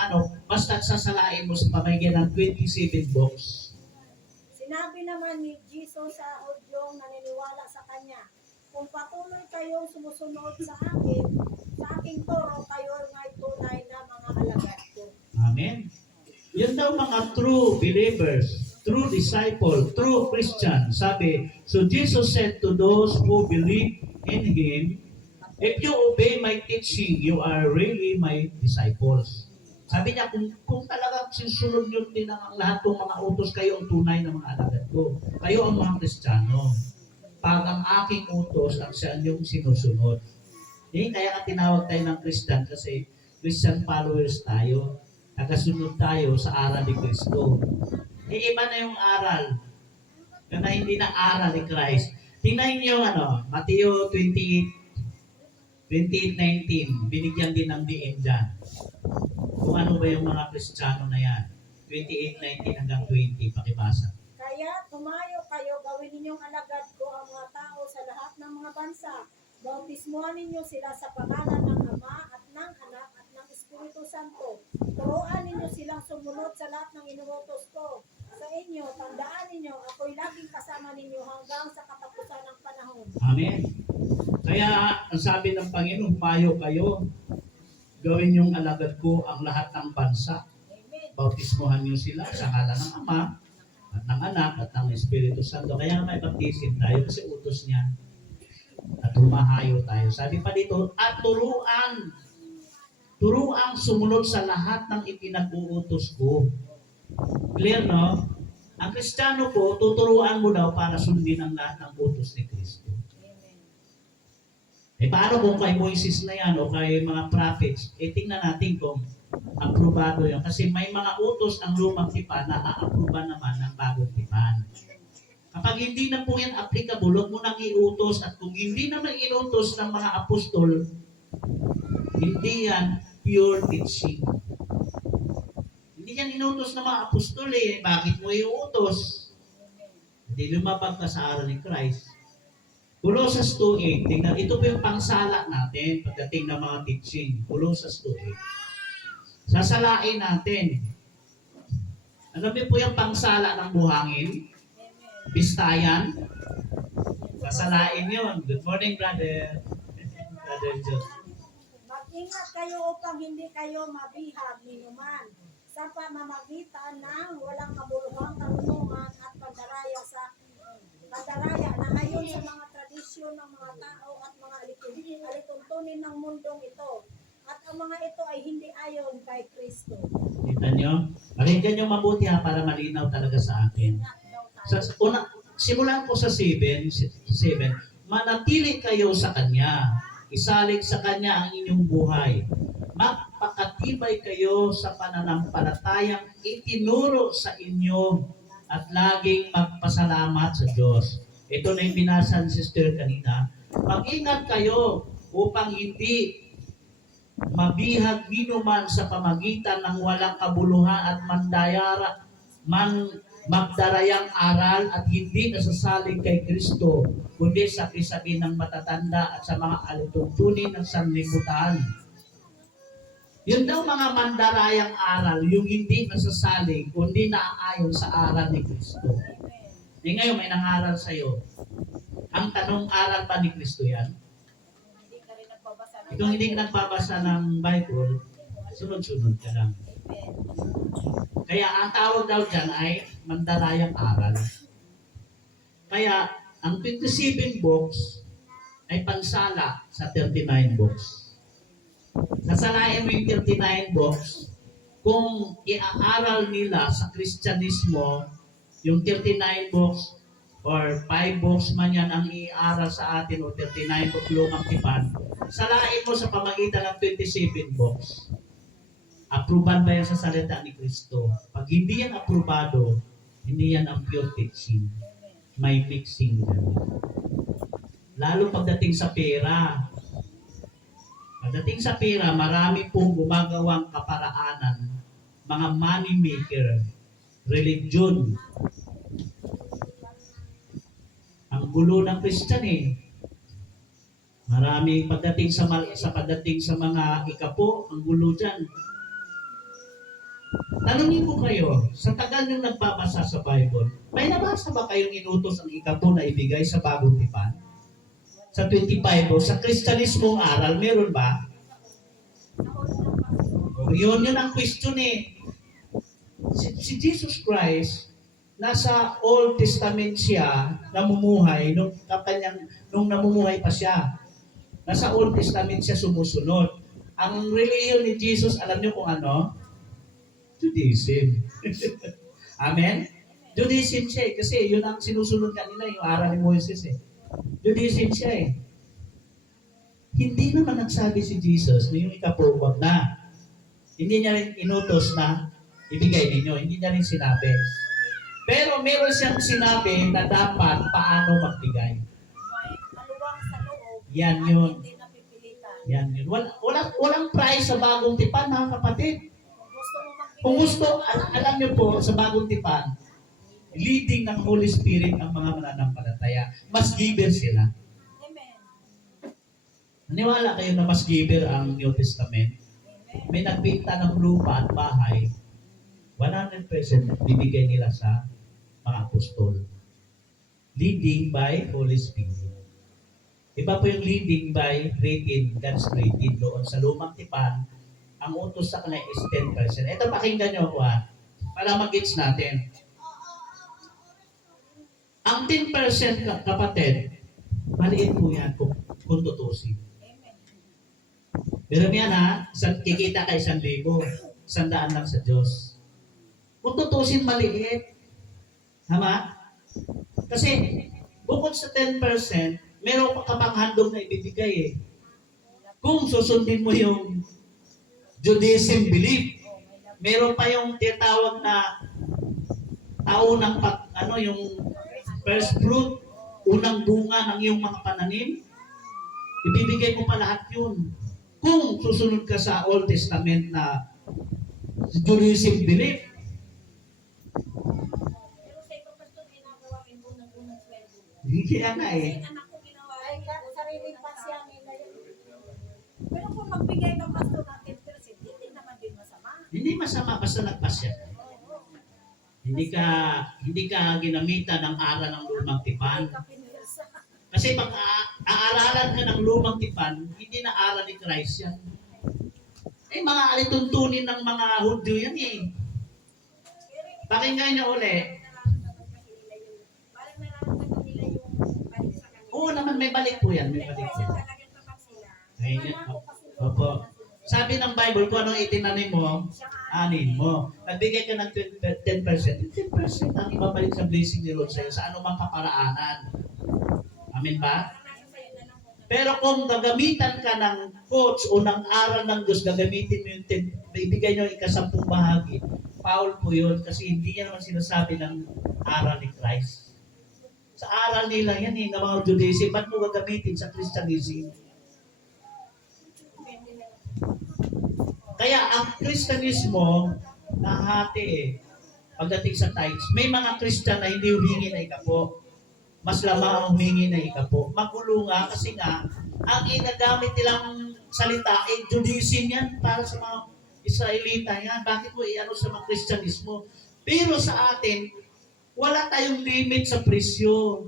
basta sasalain mo sa pamagitan ng 27 books. Sinabi naman ni Jesus sa Hudyong naniniwala sa Kanya, kung patuloy kayong sumusunod sa aking turo, kayo nga'y tunay na mga alagad ko. Amen. Yun daw mga true believers, true disciple, true Christian. Sabi, so Jesus said to those who believe in Him, if you obey my teaching, you are really my disciples. Sabi niya, kung talagang sinusunod nyo din ang lahat ng mga utos, kayo ang tunay na mga alagad ko. Kayo ang mga Kristiyano. Pag ang aking utos, ang siya yung sinusunod. Kaya ka tinawag tayo ng Christian kasi Christian followers tayo. Nagasunod tayo sa aral ni Kristo. Iba na yung aral. Kaya hindi na aral ni Christ. Tingnan niyo Mateo 28:19. Binigyan din ng diin dyan. Kung ano ba yung mga Kristiyano na yan. 28:19 hanggang 20. Pakibasa. Kaya tumayo kayo, gawin ninyong alagad ko ang mga tao sa lahat ng mga bansa. Bautismuhan ninyo sila sa pangalan ng Ama at ng Anak at ng Espiritu Santo. Turuan ninyo silang sumunod sa lahat ng inuutos ko sa inyo. Tandaan ninyo, ako'y laging kasama ninyo hanggang sa katapusan ng panahon. Amen. Kaya ang sabi ng Panginoon, humayo kayo. Gawin yung alagad ko ang lahat ng bansa. Amen. Bautismuhan niyo sila sa ngalan ng Ama at ng Anak at ng Espiritu Santo. Kaya may baptisin tayo kasi utos niya. At humahayo tayo. Sabi pa dito, at turuan sumunod sa lahat ng ipinag-uutos ko. Clear, no? Ang Kristiyano po, tuturuan mo daw para sundin ang lahat ng utos ni Kristo. Paano kung kay Moises na yan o kay mga prophets? Tingnan natin kung aprobado yan. Kasi may mga utos ang lumang tipan na aaproba naman ng bagong tipan. Kapag hindi na po yan applicable, huwag mo nang iutos. At kung hindi naman inutos ng mga apostol, hindi yan pure teaching. Hindi yan inutos ng mga apostol eh. Bakit mo iutos? Hindi lumabag ka sa aral ni Christ. Colossus 2:8, tingnan, ito po yung pangsala natin pagdating ng mga teaching. Colossus 2:8. Sasalain natin. Ano po yung pangsala ng buhangin? Bistayan. Sasalain yun. Good morning, brother. Brother Joe. Mag-ingat kayo upang hindi kayo mabihag ni Numan sa pamamagitan ng walang kabuluhang karunungan at pandaraya na ayon sa mga tradisyon ng mga tao at mga alituntunin ng mundong ito. At ang mga ito ay hindi ayon kay Kristo. Kita nyo? Pakinggan nyo mabuti ha para malinaw talaga sa atin. Simulan ko sa 7, manatili kayo sa Kanya. Isalig sa Kanya ang inyong buhay. Magpakatibay kayo sa pananampalatayang itinuro sa inyo at laging magpasalamat sa Diyos. Ito na yung binasa ni Sister kanina. Mag-ingat kayo upang hindi mabihag ninuman sa pamagitan ng walang kabuluhan at magdarayang aral at hindi nasasalig kay Kristo, kundi sabi-sabi ng matatanda at sa mga alituntunin ng sanlibutan. Yun daw mga mandarayang aral, yung hindi nasasalig, kundi naaayon sa aral ni Kristo. Di ngayon may nangaral sa'yo. Ang tanong, aral ba ni Kristo yan? Kung hindi ka nagbabasa ng Bible, sunod-sunod ka lang. Kaya ang tawag daw dyan ay mandarayang aral. Kaya ang 27 books ay pansala sa 39 books. Nasalain mo yung 39 books, kung iaaral nila sa Kristyanismo, yung 39 books or 5 books man yan ang iaaral sa atin o 39 books lumang tipan, salain mo sa pamagitan ng 27 books. Aproban ba yan sa salita ni Kristo? Pag hindi yan aprobado, hindi yan ang pure teaching. May mixing yan. Lalo pagdating sa pera. Pagdating sa pera, marami pong gumagawang kaparaanan, mga money maker, religion. Ang gulo ng Christian eh. Marami pagdating sa mga ikapo, ang gulo dyan. Tanungin ko kayo, sa tagal nyung nagbabasa sa Bible, may nabasa ba kayong inutos ang ikapo na ibigay sa bagong tipan? Sa 25 o sa Kristyanismong aral, meron ba? Yun ang question eh. Si Jesus Christ, nasa Old Testament siya, namumuhay, nung namumuhay pa siya. Nasa Old Testament siya sumusunod. Ang religion ni Jesus, alam niyo kung ano? Judaism. Amen? Judaism siya eh, kasi yun ang sinusunod kanila, yung aral ni Moses eh. Judaism siya eh. Hindi naman nagsabi si Jesus na yung ikapo, wag na. Hindi niya rin inutos na ibigay ninyo. Hindi niya rin sinabi. Pero meron siyang sinabi na dapat paano magbigay. Maluwang sa loob. Yan at yun. hindi napipilitan. Yan yun. Walang price sa bagong tipan, mga kapatid. Gusto mo magbigay. Kung gusto, alam niyo po, sa bagong tipan, leading ng Holy Spirit ang mga mananampalataya. Mas giver sila. Amen. Naniwala kayo na mas giver ang New Testament? Amen. May nagbinta ng lupa at bahay, 100% bibigay nila sa mga apostol. Leading by Holy Spirit. Iba po yung leading by rated, God's rated. Doon sa lumang tipan, ang utos sa kanila is 10%. Ito, pakinggan nyo ako para mag-gets natin. Ang 10% kapatid, maliit po yan kung tutusin. Pero yan kikita ka 1,000, 100 lang sa Diyos. Kung tutusin, maliit. Tama? Kasi, bukod sa 10%, meron pa kapang handog na ibibigay eh. Kung susundin mo yung Judaism belief, meron pa yung tinatawag na taunang yung first fruit, unang bunga ng iyong mga pananim, ibibigay mo pa lahat yun. Kung susunod ka sa Old Testament na Judaism belief, Pero sa ito, Pastor, ginagawa rin po ng Kaya nga eh. Kasi anak ko ginawa ay sariling pasya nila yun. Pero kung magbigay ka pastor ng 10%, hindi naman din masama. Hindi masama basta nagpasya. Hindi ka ginamitan ng aral ng lumang tipan. Kasi pag aaralan ka ng lumang tipan, hindi na aral ni Christ yan. Eh, mga alituntunin ng mga Hudyo yan eh. Pakinggan niyo uli. Parang nararamdaman nila yung balik sa kanila. Oo naman, may balik po yan. May balik po. Talagang tapat sila. Ayun. Opo. Sabi ng Bible, kung anong itinanim mo, anin mo. Nagbigay ka ng 10%, 10% ang ibabalik sa blessing ni Lord sa'yo sa anumang kaparaanan. Amen ba? Pero kung gagamitan ka ng coach o ng aral ng Diyos, gagamitin mo yung ibigay nyo yung ikasampung bahagi, foul po yun kasi hindi niya naman sinasabi ng aral ni Christ. Sa aral nila yan ng mga Judaism, ba't mo gagamitin sa Christianism? Kaya ang Kristyanismo, nahati eh. Pagdating sa tithes, may mga Christian na hindi humingi na ikapo. Mas lamang ang humingi na ikapo. Magulo nga kasi nga, ang inagamit nilang salita, Judaism yan para sa mga Israelita yan. Bakit mo i-ano sa mga Kristyanismo? Pero sa atin, wala tayong limit sa presyo.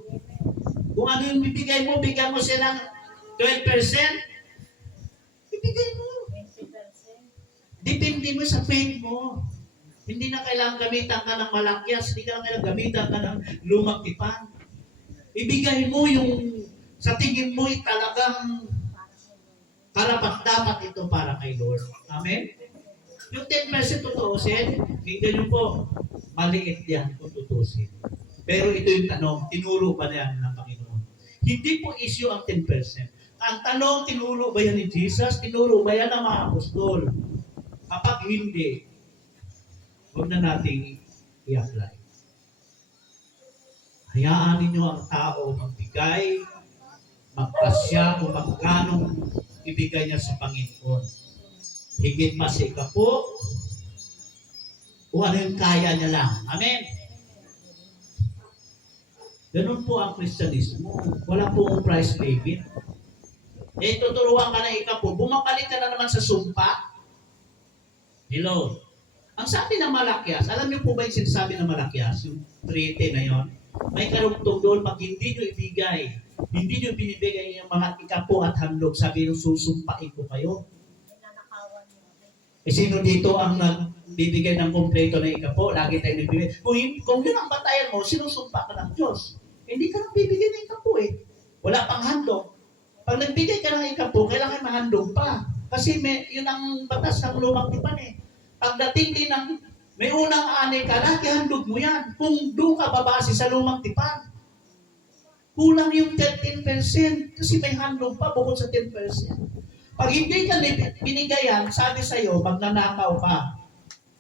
Kung ano yung bibigay mo, bigyan mo siya ng 12%, ibigay mo. Depende mo sa faith mo. Hindi na kailangan gamitan ka ng malakyas, hindi ka na kailangan gamitan ka ng lumang tipan. Ibigay mo yung sa tingin mo talagang karapat-dapat ito para kay Lord. Amen? Yung 10% tutuusin, tingnan nyo po, maliit yan kung tutuusin. Pero ito yung tanong, tinuro ba yan ng Panginoon? Hindi po issue ang 10%. Ang tanong, tinuro ba yan ni Jesus? Tinuro ba yan ng mga apostol? Kapag hindi, huwag na nating i-apply. Hayaan ninyo ang tao magbigay, magpasya kung magkano ibigay niya sa Panginoon. Higit pa sa ikapo, o ano yung kaya niya lang. Amen? Ganun po ang Kristyanismo. Wala pong price limit. Eh, tuturuan ka na ikapo, bumabalik ka na naman sa sumpa. Hello? Ang sabi ng Malakyas, alam niyo po ba yung sinasabi ng Malakyas, yung treaty na yon? May karugtong doon, pag hindi nyo ibigay, hindi nyo binibigay yung mga ikapo at handog, sabi nyo, susumpain ko kayo. Eh, sino dito ang nagbibigay ng kompleto na ikapo? Lagi tayo nagbibigay. Kung yun ang batayan mo, sinusumpa ka ng Diyos. Eh, hindi ka nang bibigay ng ikapo eh. Wala pang handog. Pag nagbigay ka ng ikapo, kailangan mahandog pa. Kasi yun ang batas ng lumang tipan eh. Pagdating din ng may unang ani ka, lagi handog mo yan. Kung doon ka babase sa lumang tipan, kulang yung 13% kasi may handog pa bukod sa 10%. Pag hindi ka binigayan, sabi sa'yo, magnanakaw ka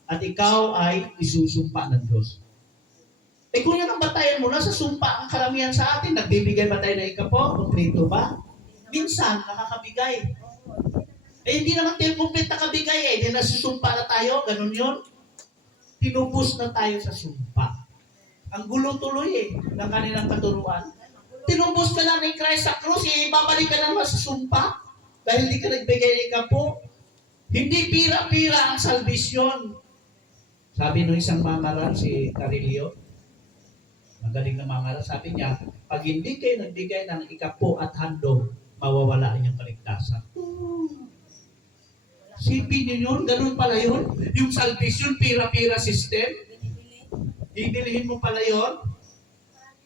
at ikaw ay isusumpa ng Diyos. Eh kung yan ang batayan mo, nasa sumpa ang karamihan sa atin, nagbibigay ba tayo na ikapo? Kompleto ba? Minsan, nakakabigay. Eh hindi naman tayo complete nakabigay eh. Hindi nasusumpa na tayo, ganun yun. Tinubos na tayo sa sumpa. Ang gulo tuloy eh, ng kanilang katuruan. Tinubos ka na ni Christ sa krus, eh, babalik ka na naman sa sumpa. Dahil hindi ka nagbigay ng ikapo. Hindi pira-pira ang salvation. Sabi nung isang mamaral, si Carillo, magaling na mamaral, sabi niya, pag hindi kayo nagbigay ng ikapo at handog, mawawala ang inyong kaligtasan. Sipin nyo yun, ganun pala yun. Yung salvation, pira-pira system. Dibilihin mo pala yun.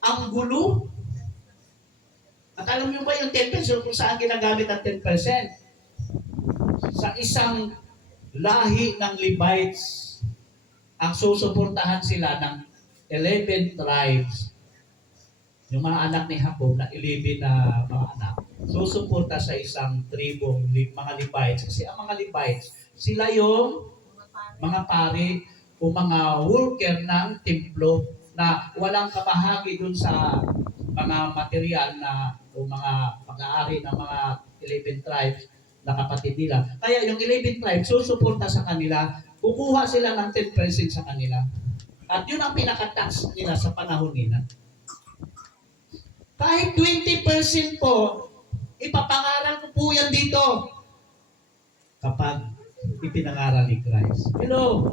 Ang gulo. At alam nyo ba yung 10% kung saan ginagamit ang 10%? Sa isang lahi ng Levites, ang susuportahan sila ng 11 tribes. Yung mga anak ni Jacob na 11 na mga anak, susuporta sa isang tribong mga Levites. Kasi ang mga Levites, sila yung mga pari o mga worker ng templo na walang kabahagi dun sa mga material na o mga pag-aari ng mga 11 tribes na kapatid nila. Kaya yung 11 tribes, susuporta sa kanila, kukuha sila ng 10% sa kanila. At yun ang pinaka-tax nila sa panahon nila. Kahit 20% po, ipapangaral ko po yan dito. Kapag ipinangaral ni Christ. Hello?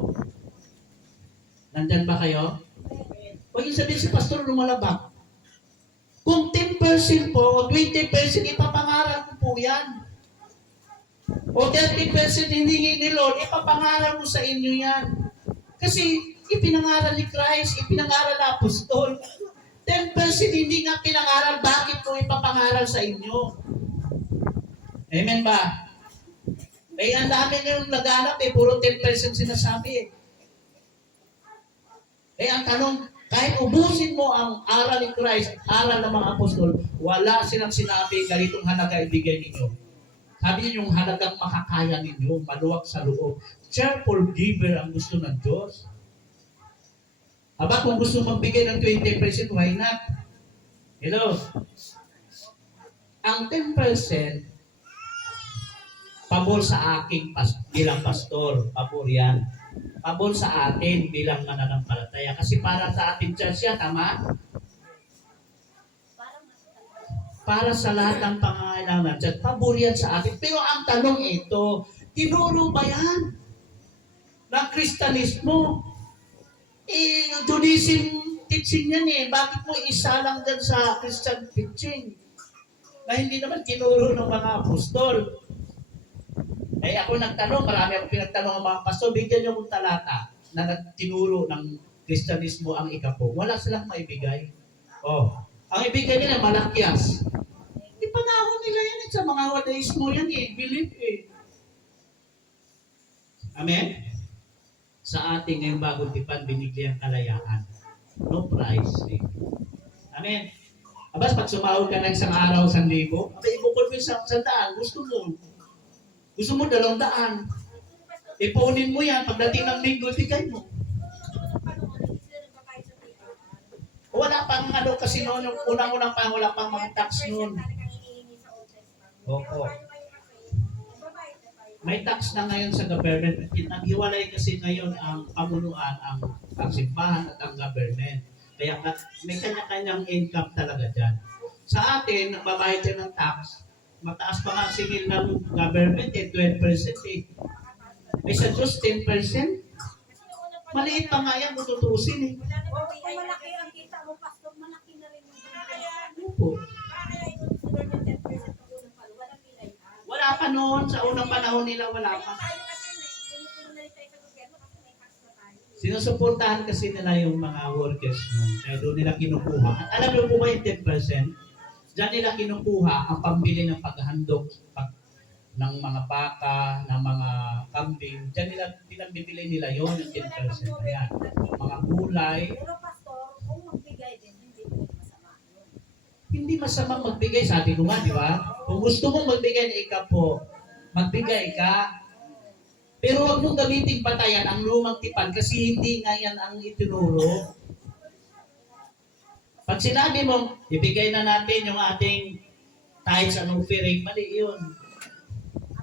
Nandyan ba kayo? Huwag yung sabihin si Pastor lumalabak. Kung 10% po o 20%, ipapangaral ko po yan. O 30% hindi ni Lord, ipapangaral ko sa inyo yan. Kasi ipinangaral ni Christ, ipinangaral na apostol. 10% hindi nga pinangaral, bakit ko ipapangaral sa inyo? Amen ba? Eh, ang dami yung naghanap puro 10% sinasabi Eh, ang tanong, kahit ubusin mo ang aral ni Christ, aral ng mga apostol, wala silang sinabi ganitong halaga ibigay ninyo. Sabi niyo yung halagang makakaya ninyo, maluwag sa loob. Cheerful giver ang gusto ng Diyos. Aba, kung gusto magbigay ng 20%, why not? Hello? Ang 10%, pabor sa aking bilang pastor. Pabor yan. Pabor sa atin bilang mananampalataya. Kasi para sa ating church yan, tama? Para sa lahat ng pangangailangan church, pabor yan sa atin. Pero ang tanong ito, tinuro ba yan? ng Kristyanismo. Judaism teaching yan Bakit mo isa lang dyan sa Christian teaching? Na hindi naman tinuro ng mga apostol. Ako nagtanong, marami akong pinagtanong ng mga pastor, bigyan niyo kong talata na tinuro ng Kristyanismo ang ikapo. Wala silang maibigay. Ang ibigay nila, Malakias. Ipanahon nila yan sa mga wadaismo yan Believe Amen? Sa ating ngayong bagong tipan, binigyan kalayaan. No price. Amen? Abas, pag sumahod ka ng isang araw, 1,000, ibukod mo isang 100, gusto mo. Gusto mo 200. Ipunin mo yan, pagdating ng linggo, bigay mo. Wala pang kasi noon, unang-unang pa, wala pang mga tax noon. Opo. May tax na ngayon sa government. Naghiwalay kasi ngayon ang pamunuan, ang simbahan at ang government. Kaya may kanya-kanyang income talaga dyan. Sa atin, nagbabayad din ng tax. Mataas pa nga singil ng government 12%. May sa Diyos 10%. Maliit pa nga yan kung tutusin Kung malaki ang kita mo, pastor, malaki na rin yung Opo. Wala pa noon. Sa unang panahon nila, wala pa. Sinusuportahan kasi nila yung mga workers noon. Kaya doon nila kinukuha. At alam niyo po ba yung 10%? Diyan nila kinukuha ang pambili ng paghandog ng mga baka, ng mga kambing. Diyan nila, pinambibili nila yon yung 10%. Ayan. Mga gulay. Pero pastor, kung magbigay din, hindi masama yun. Hindi masama magbigay. Sabi ko nga, di ba? Kung gusto mong magbigay na ikapo, magbigay ka. Pero huwag mong gamitin batayan ang lumang tipan kasi hindi nga yan ang itinuro. Pag sinabi mo, ibigay na natin yung ating tithes and offering, mali yun.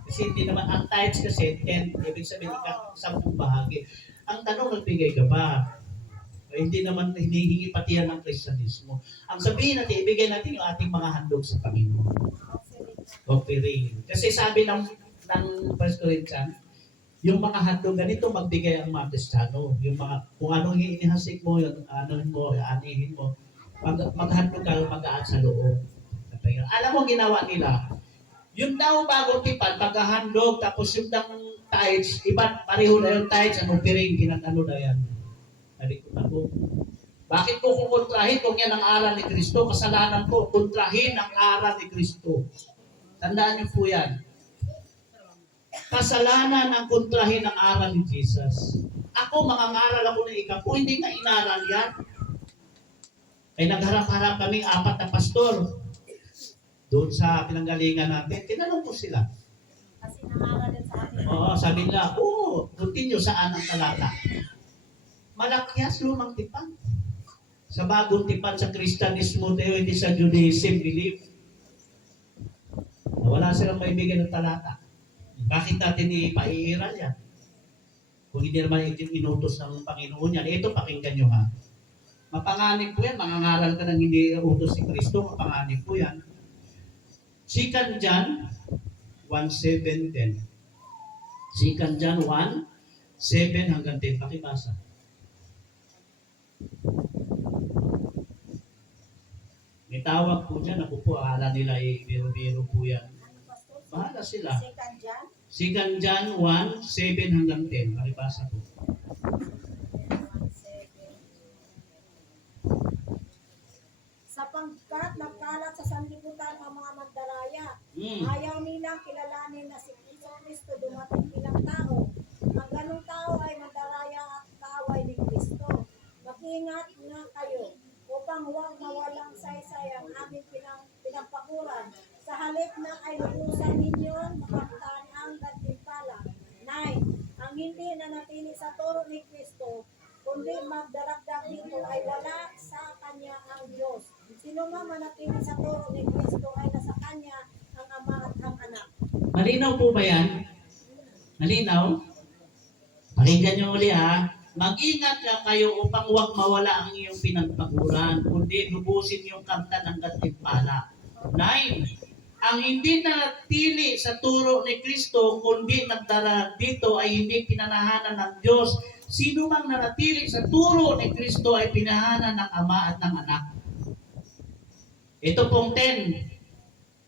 Kasi hindi naman, ang tithes kasi 10, ibig sabihin ka 10 bahagi. Ang tanong, nagbigay ka ba? Hindi naman hinihingi pati yan ng Kristyanismo. Ang sabihin natin, ibigay natin yung ating mga handog sa Panginoon. Offering. Kasi sabi ng 1 Corinthians, yung mga handog ganito, magbigay ang mga Kristiyano. Yung mga, kung anong inihasik mo, yung anong mo, anihin mo, maghandog ka, mag-aan sa loob. Alam mo ginawa nila, yung daw bagong tipan, paghahandog, tapos yung daw tithes, iba, pareho na yung tithes, ang offering, ginagano na yan. Sabi ko na po, bakit ko kukontrahin kung yan ang aral ni Kristo? Kasalanan ko, kontrahin ang aral ni Kristo. Tandaan niyo po yan. Kasalanan ang kontrahin ang aral ni Jesus. Ako, mangangaral ako ng ikapo, hindi nga inaral yan. Ay nagharap-harap kaming 4 na pastor. Doon sa pinanggalingan natin, tinanong ko sila. Kasi nangaral din sa akin. Oo, sabi nila, continue saan ang talata? Malakias, lumang tipan. Sa bagong tipan sa Kristyanismo tayo, hindi sa Judaism belief. Wala silang maibigay ng talata. Bakit natin ipaiiral yan? Kung hindi naman inutos ng Panginoon yan, ito pakinggan nyo ha. Mapanganib po yan. Mangangaral ka ng hindi utos ni Kristo. Mapanganib po yan. 2 John 1:7-10. 2 John 1:7-10. Pakibasa. May tawag po dyan. Ako po, akala nila biro-biro po yan. Ano, Pastor? Bahala sila. Second John 2 John 1:7-10. Pakibasa po. 1:7. Sapagkat nagkalat sa sanlibutan ang mga mandaraya, ayaw nilang kilalanin na si Kristo dumating bilang tao. Ang ganong tao ay mandaraya at kaaway ni Kristo. Mag-ingat nga kayo upang huwag mawalang saysay ang aming pinampakuran. Sa halip na ay lubusan ninyo makamtan ang gantimpala. 9. Ang hindi nanatili sa turo ni Kristo, kundi magdaragdag dito ay wala sa kanya ang Diyos. Sino man manatili sa turo ni Kristo ay nasa kanya ang Ama at ang Anak. Malinaw po ba yan? Malinaw? Pakinggan nyo uli ha. Mag-ingat ka kayo upang huwag mawala ang iyong pinagpaguran, kundi lubusin yung kamtan ng gantimpala. 9. Ang hindi nanatili sa turo ni Kristo, kundi nagdara dito ay hindi pinanahanan ng Diyos. Sino mang nanatili sa turo ni Kristo ay pinahanan ng Ama at ng Anak. Ito pong 10.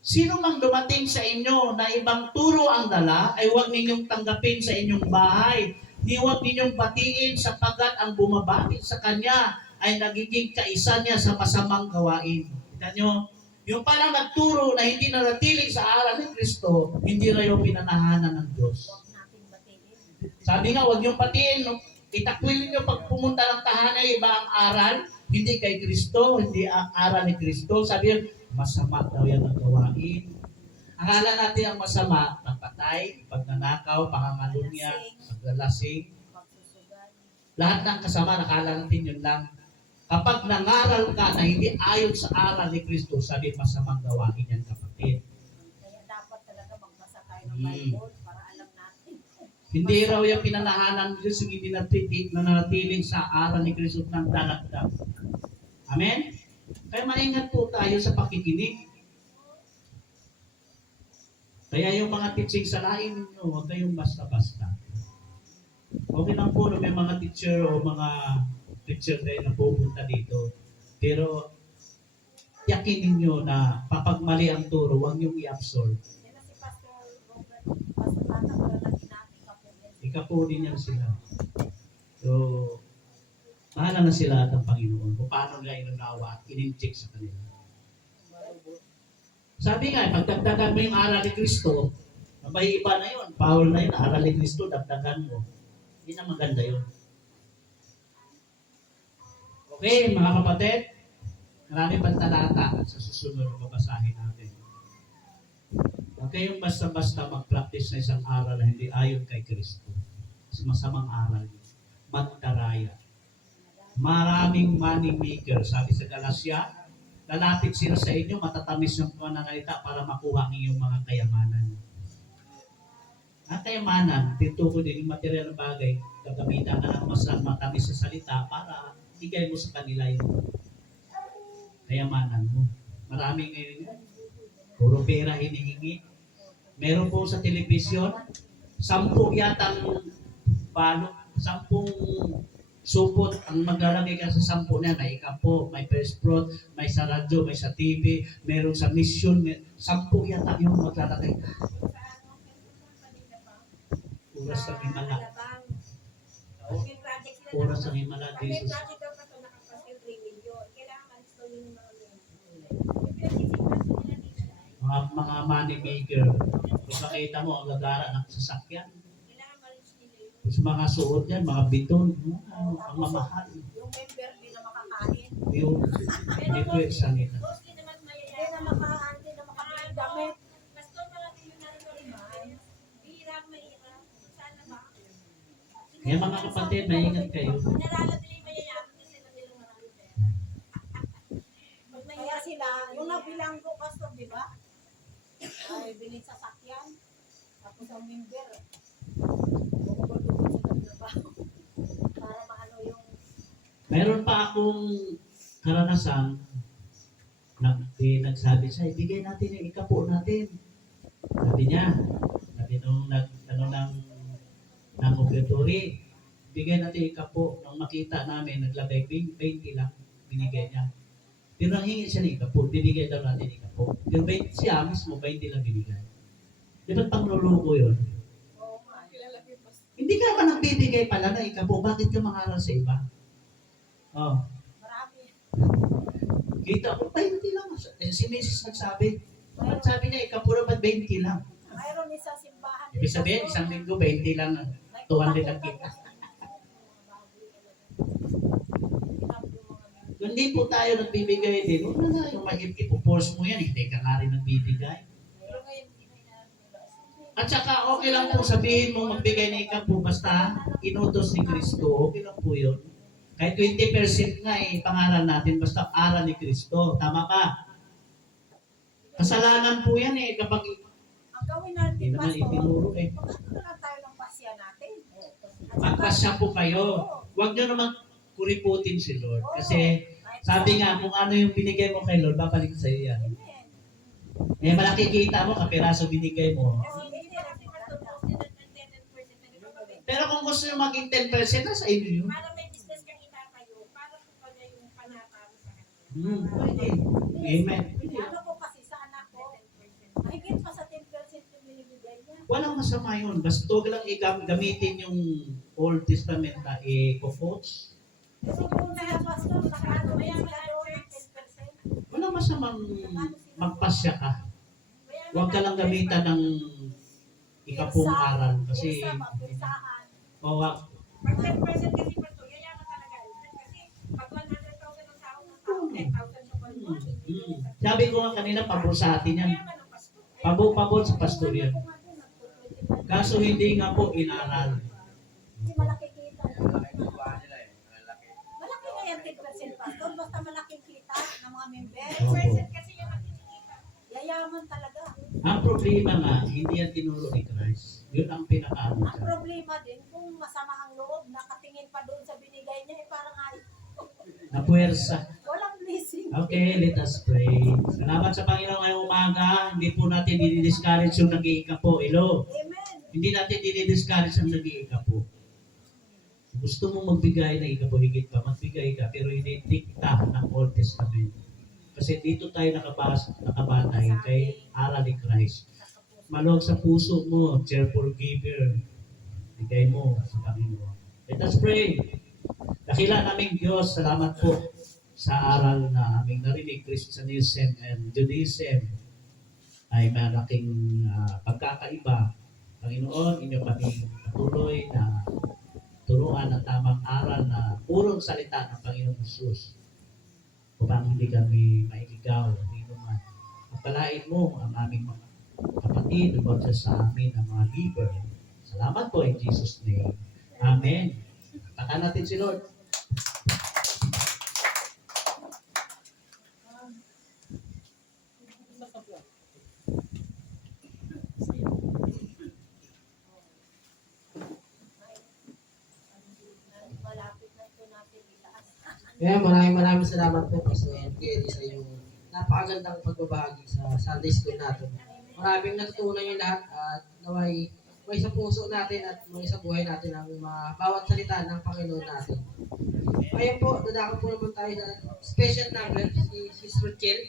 Sino mang dumating sa inyo na ibang turo ang dala, ay huwag ninyong tanggapin sa inyong bahay. Huwag ninyong batiin sapagkat ang bumabati sa kanya ay nagiging kaisa niya sa masamang gawain. Kita nyo? Yung palang nagturo na hindi nanatili sa aral ni Kristo, hindi rayo pinanahanan ng Diyos. Huwag natin batiin. Sabi nga, huwag niyong batiin. No? Itakwil niyo pag pumunta ng tahanan, iba ang aral, hindi kay Kristo, hindi ang aral ni Kristo. Sabi niya, masama daw yan ang gawain. Akala natin ang masama, pagpatay, pagnanakaw, pangangalunya, paglalasing. Pagsusugal. Lahat ng kasama, nakala natin yun lang. Kapag nangaral ka na hindi ayon sa aral ni Kristo, sabi masamang gawain yan, kapatid. Kaya dapat talaga magbasa tayo ng Bible para alam natin. Hindi raw yung pinanahanan ng Diyos yung hindi nanatiling sa aral ni Kristo ng dalagdag. Amen? Kaya maingat po tayo sa pakikinig. Kaya yung mga teaching sa lain ninyo, huwag kayong basta-basta. Okay lang po na may mga teacher o mga teacher tayo na pupunta dito. Pero yakinin nyo na kapag mali ang turo, huwag niyong i-absorb. Kaya si Pastor Robert, Pastor Bata, wala na ginamit ka po. Ikapunin yan sila. So, bahala na sila at ang Panginoon kung paano nila inunawa at in-check sa kanila. Sabi nga, pagdagdagan mo yung aral ni Kristo, may iba na yun. Paul na yun, aral ni Kristo, dagdagan mo. Hindi na maganda yun. Okay, mga kapatid, marami pang talata sa susunod na babasahin natin. Huwag kayong basta-basta mag-practice na isang aral na hindi ayon kay Kristo. Mas masamang aral yun. Magdaraya. Maraming money maker. Sabi sa Galacia, lalapit sila sa inyo, matatamis ng pananalita para makuha ang iyong mga kayamanan. Ang kayamanan, tinutukoy din yung material na bagay, gagamitan ka ng mas matamis sa salita para igay mo sa kanila yung kayamanan mo. Maraming ngayon, puro pera hinihingi. Meron po sa telebisyon, 10 yatang balot, 10 supot ang maglalagay ka sa 10 na, may ikapo, may press prod, may sa radyo, may sa TV, meron sa mission, 10 yata yung maglalagay. Oras sa Himala. Oras sa Himala, Pag may Jesus. project daw pa ito, nakapas yung 3 million. Kailangan malis daw yun yung mga million. Mga money maker. Kung nakita mo, ang gagara ng sasakyan. Kailangan malis nila yun. Tapos mga suot yan, mga biton, ang mamahal. Yung member, di na makakain. Yung hindi ko sa nila. Mostly naman Hindi na mayayaman. makakain, hindi na makakain damit. Pastor, marami yung narinig. Hirap, mahirap. Sana ba? Kaya mga kapatid, maingat kayo. Nalala nila yung mayayaman kasi nila marami pera. Pag Kaya mahirap sila, yung nabilang ko, Pastor, di ba? Ay, biling sasakyan. Tapos ang member, bukod-bukod sa trabaho. Para maano yung Mayroon pa akong karanasan nagsabi siya, ibigay natin yung ikapo natin. Sabi niya, sabi nung ng operatory, bigay natin yung ikapo. Nung makita namin, naglagay 20 lang, binigay niya. Pero nang hingi siya ng ikapo, bibigay daw natin yung ikapo. Pero 20 siya mismo, 20 lang binigay. Di ba't pangluluko yun? Hindi ka naman nagbibigay pala na ikapo, bakit ka mangaral sa iba? Oh. Marami. Kita ko, 20 lang. Si Mrs. nagsabi. Ba't sabi niya, ikapo naman 20 lang. Mayroon isa simbahan. Ibig sabihin, isang linggo, 20 lang. 200 lang kita. Kung hindi po tayo nagbibigay din, huwag na tayo ipo-force mo yan. Hindi ka nga rin nagbibigay. At saka, okay lang po sabihin mo magbigay na ikapo basta inutos ni Kristo. Okay lang po yun. Kahit 20% nga pangaral natin basta aral ni Kristo. Tama ba? Kasalanan po yan kapag Ang gawin natin, hindi naman Pastor, itinuro magkakaroon na lang tayo ng pasya natin. Magpasya po kayo. Huwag nyo naman kuriputin si Lord. Kasi sabi nga, kung ano yung binigay mo kay Lord, babalik sa iyo yan. Amen. Malaki kita mo, kapiraso binigay mo. Pero kung gusto nyo maging 10%, nasa inyo yun. Para may business kang itatayo, para po pala yung panatalo sa kanya. Pwede. Amen. Ano po kasi sa anak ko, mahigit pa sa 10% yung binibigay niya. Walang masama yun. Basta huwag lang gamitin yung Old Testament na i-quotes. Kasi kung sila pastor, nakaano ba yan sila doon ng 10%? Walang masamang magpasya ka. Huwag ka lang gamitan ng ikapong aral. Kasi, Pirsahan. o Pag 10% kasi Pastor, yayaman talaga. Kasi pag 100,000 ang sahod ng tao, 10,000 sa buwan. sabi ko nga kanina, pabor sa atin yan. Yayaman ang Pastor. Pabor sa pastor yan. Kaso hindi nga po inaral. Hindi malaki kita. Malaki na yan 10% pastor, basta malaking kita ng mga member. 10% kasi yung nakikita. Yayaman talaga. Ang problema nga, hindi yan tinuro ni Christ. Yun ang pinakaano Ang siya. problema din, kung masama ang loob, nakatingin pa doon sa binigay niya, parang ay, Napuwersa. walang blessing. Okay, let us pray. Salamat sa Panginoon ngayong umaga. Hindi po natin dinidiscourage yung nag-iikapo. Hello? Amen. Hindi natin dinidiscourage ang nag-iikapo. Gusto mo magbigay ng ikapo, higit pa, magbigay ka, pero hindi dikta ng Old Testament. Kasi dito tayo nakabatay kay aral ni Christ. Maluwag sa puso mo, cheerful giver. Bigay mo sa Panginoon. Let us pray. Dakila naming Diyos, salamat po sa aral na aming narinig, Christianism and Judaism ay malaking pagkakaiba. Panginoon, inyo kami patuloy na turuan ang tamang aral na purong salita ng Panginoong Jesus upang hindi kami mailigaw o inuman. Pagpalain mo ang aming mga kapatid, about sa amin ang mga giver. Salamat po in Jesus' name. Amen. Takan natin si Lord. Malapit na ito natin itaas. Kaya maraming salamat po Pastor Kelly sa iyong napakagandang pagbabahagi sa Sunday School natin. Maraming natutunan yung lahat at naway may sa puso natin at may sa buhay natin ang mga bawat salita ng Panginoon natin. Ngayon po, dadako po naman tayo sa special number, si Sister Kel.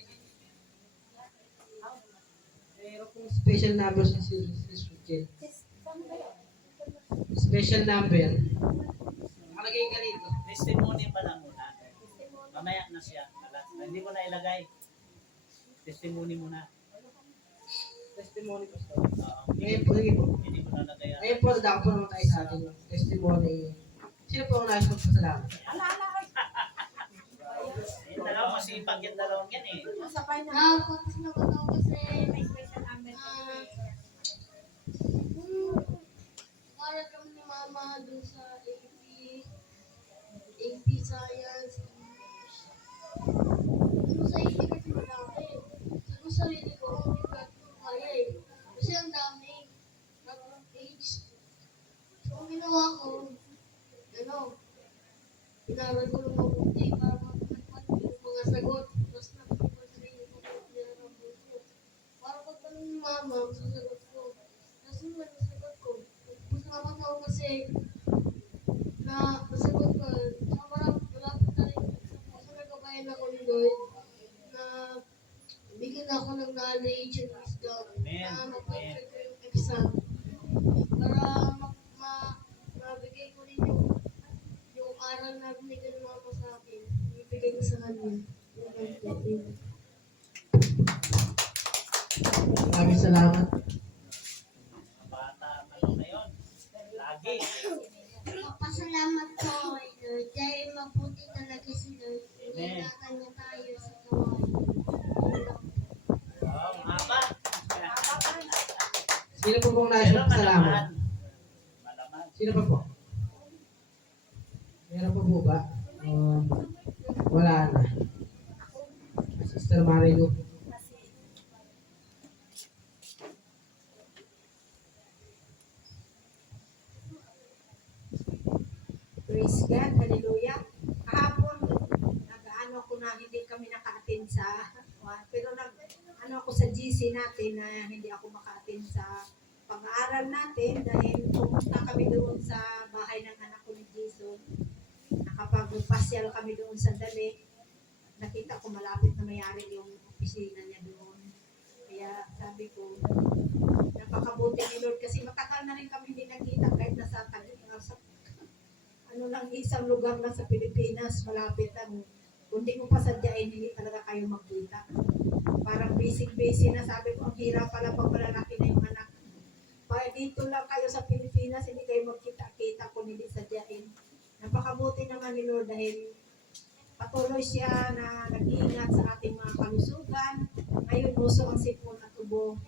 Mayroon pong special number si Sister Kel. Saan ba yun? Special number. Nakalagay ka rito. Testimony pa lang muna. Mamaya na siya. Hindi ko na ilagay. Testimony muna. Testimony, Pastor. Oo. Ngayon po, sige po. Hindi ko na ilagay. Ngayon po, dadako po naman tayo sa ating testimony. Sino po ang nais magpasalamat? Ala, ay. Yung dalawang masipag yung dalawang yan eh. Masabay na. Papasalamat ako kasi May special number ah, kasi. para kami ni Mama dun sa AP Science, English. Ano sa AP kasi malaki. Sabi sa sarili ko, hindi ko kaya eh. Kasi ang dami. Tatlong page. So, ang ginawa ko, Inaral ko ng mabuti para matagpan yung mga sagot. Tapos nakita ko sa sarili ko kung pinarang ko. Para pagtanong ni mama, sasagot ko. Tapos yung nasagot ko. Gusto naman ako kasi na nasagot ko. Sa parang malapit na rin sa nagkabayan ako ni Lord na bigyan ako ng knowledge and wisdom na mapag-check ko yung exam para mabigay ko rin yung aral na binigay ng mama sa akin. Ibigay ko sa kanya. Maraming salamat. Bata pa yun na yun. Lagi. Magpasalamat po kay Lord dahil mabuti talaga si Lord. Iningatan niya tayo sa gawain. Oh, haba. Sino po pong nais Pero magpasalamat? malaman. Sino pa po? Meron pa po ba? Wala na. Sister Marilu. Praise God, hallelujah. Kahapon, nag-ano ako na hindi kami naka-attend sa, pero ano ako sa GC natin na hindi ako maka-attend sa pag-aaral natin dahil pumunta kami doon sa bahay ng anak ko ni Jason. Nakapag-pasyal kami doon sa Dali. Nakita ko malapit na mayari yung opisina niya doon. Kaya sabi ko, napakabuti ni Lord kasi matagal na rin kami hindi nakita kahit nasa ano lang isang lugar lang sa Pilipinas, malapit lang. Kung di mo pa sadyain, hindi talaga kayo magkita. Parang busy na sabi ko, ang hirap pala pag malalaki na yung anak. Kaya dito lang kayo sa Pilipinas, hindi kayo magkita-kita kung hindi sadyain. Napakabuti naman ni Lord dahil patuloy siya na nag-iingat sa ating mga kalusugan. Ngayon, uso ang sipon at tubo.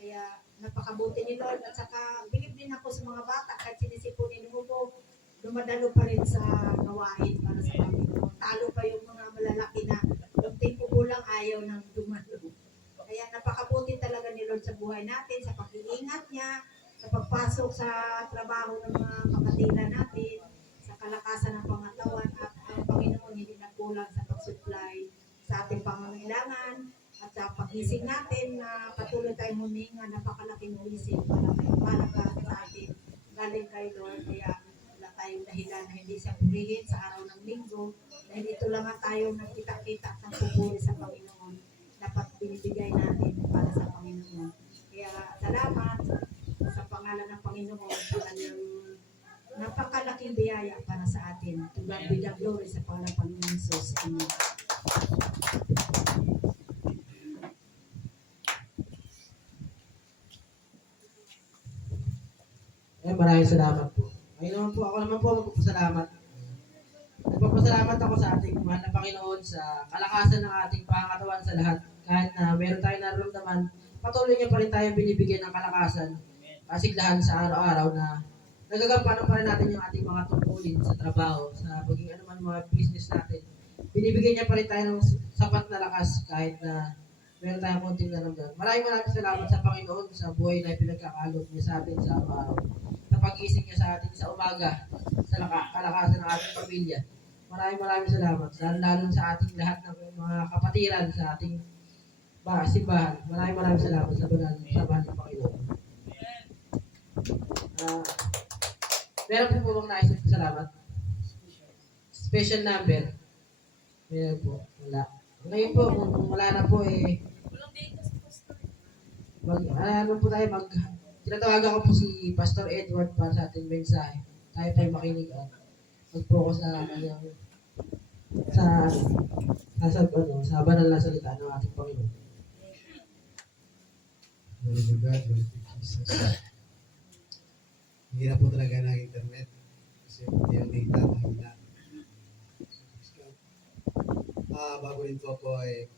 Kaya napakabuti ni Lord. At saka, bilib din ako sa mga bata kahit sinisipunin mo po. Dumadalo pa rin sa gawain para sa Panginoon. Talo pa yung mga malalaki na yung tempo ko lang ayaw nang dumalo. Kaya napakabuti talaga ni Lord sa buhay natin, sa pag-iingat niya, sa pagpasok sa trabaho ng mga kapatiran natin, sa kalakasan ng pangatawan at ang Panginoon hindi nagkulang sa pag-supply sa ating pangangailangan at sa pagising natin na patuloy tayong huminga, napakalaking blessing para sa atin. Galing kay Lord, kaya wala tayong dahilan na hindi siya purihin sa araw ng linggo dahil ito lang nga tayo nagkita-kita at nagpupuri sa Panginoon. Dapat binibigay natin para sa Panginoon. Kaya salamat sa pangalan ng Panginoon sa kanyang napakalaking biyaya para sa atin. To God be the glory sa pangalan ng Panginoon Jesus. Amen. Maraming salamat po. Ngayon naman po, ako naman po magpapasalamat. Nagpapasalamat ako sa ating mahal na Panginoon sa kalakasan ng ating pangatawan sa lahat. Kahit na meron tayong nararamdaman, patuloy niya pa rin tayo binibigyan ng kalakasan, kasiglahan sa araw-araw na nagagampanan pa rin natin yung ating mga tungkulin sa trabaho, sa pagiging anuman mga business natin. Binibigyan niya pa rin tayo ng sapat na lakas kahit na meron tayong konting naramdaman. Maraming salamat sa Panginoon sa buhay na pinagkakalog niya sa atin sa araw-araw. Sa pag-ising niya sa atin sa umaga, sa kalakasan ng ating pamilya. Maraming salamat. Lalo sa ating lahat ng mga kapatiran sa ating simbahan. Maraming salamat sa banal ng Panginoon. Meron po bang nais na salamat? Special number? Meron po. Wala. Ngayon po, kung wala na po tinatawagan ko po si Pastor Edward para sa ating mensahe. Tayo po makinig at mag-focus na sa banal na salita ng ating Panginoon. Glory to God, glory to Jesus. Hirap po talaga ng internet kasi yung data mahina. Bago rin po ay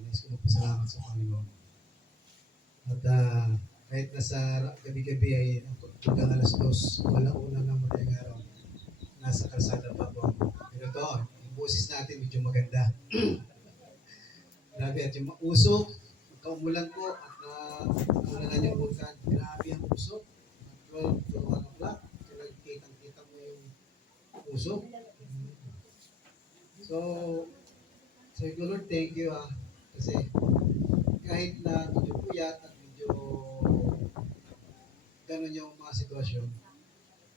nais ko magpasalamat sa Panginoon. At kahit nasa gabi-gabi ay hanggang alas 2, una ng madaling araw, nasa kalsada pa po ako. Pero ito, yung boses natin medyo maganda. Grabe, at yung usok, kaumulan po, at naulanan yung bulkan, grabe ang usok. At 12 to 1 o'clock, kitang-kita mo yung usok. So, sabi ko, Lord, thank you kasi kahit na medyo puyat at medyo ganun yung mga sitwasyon,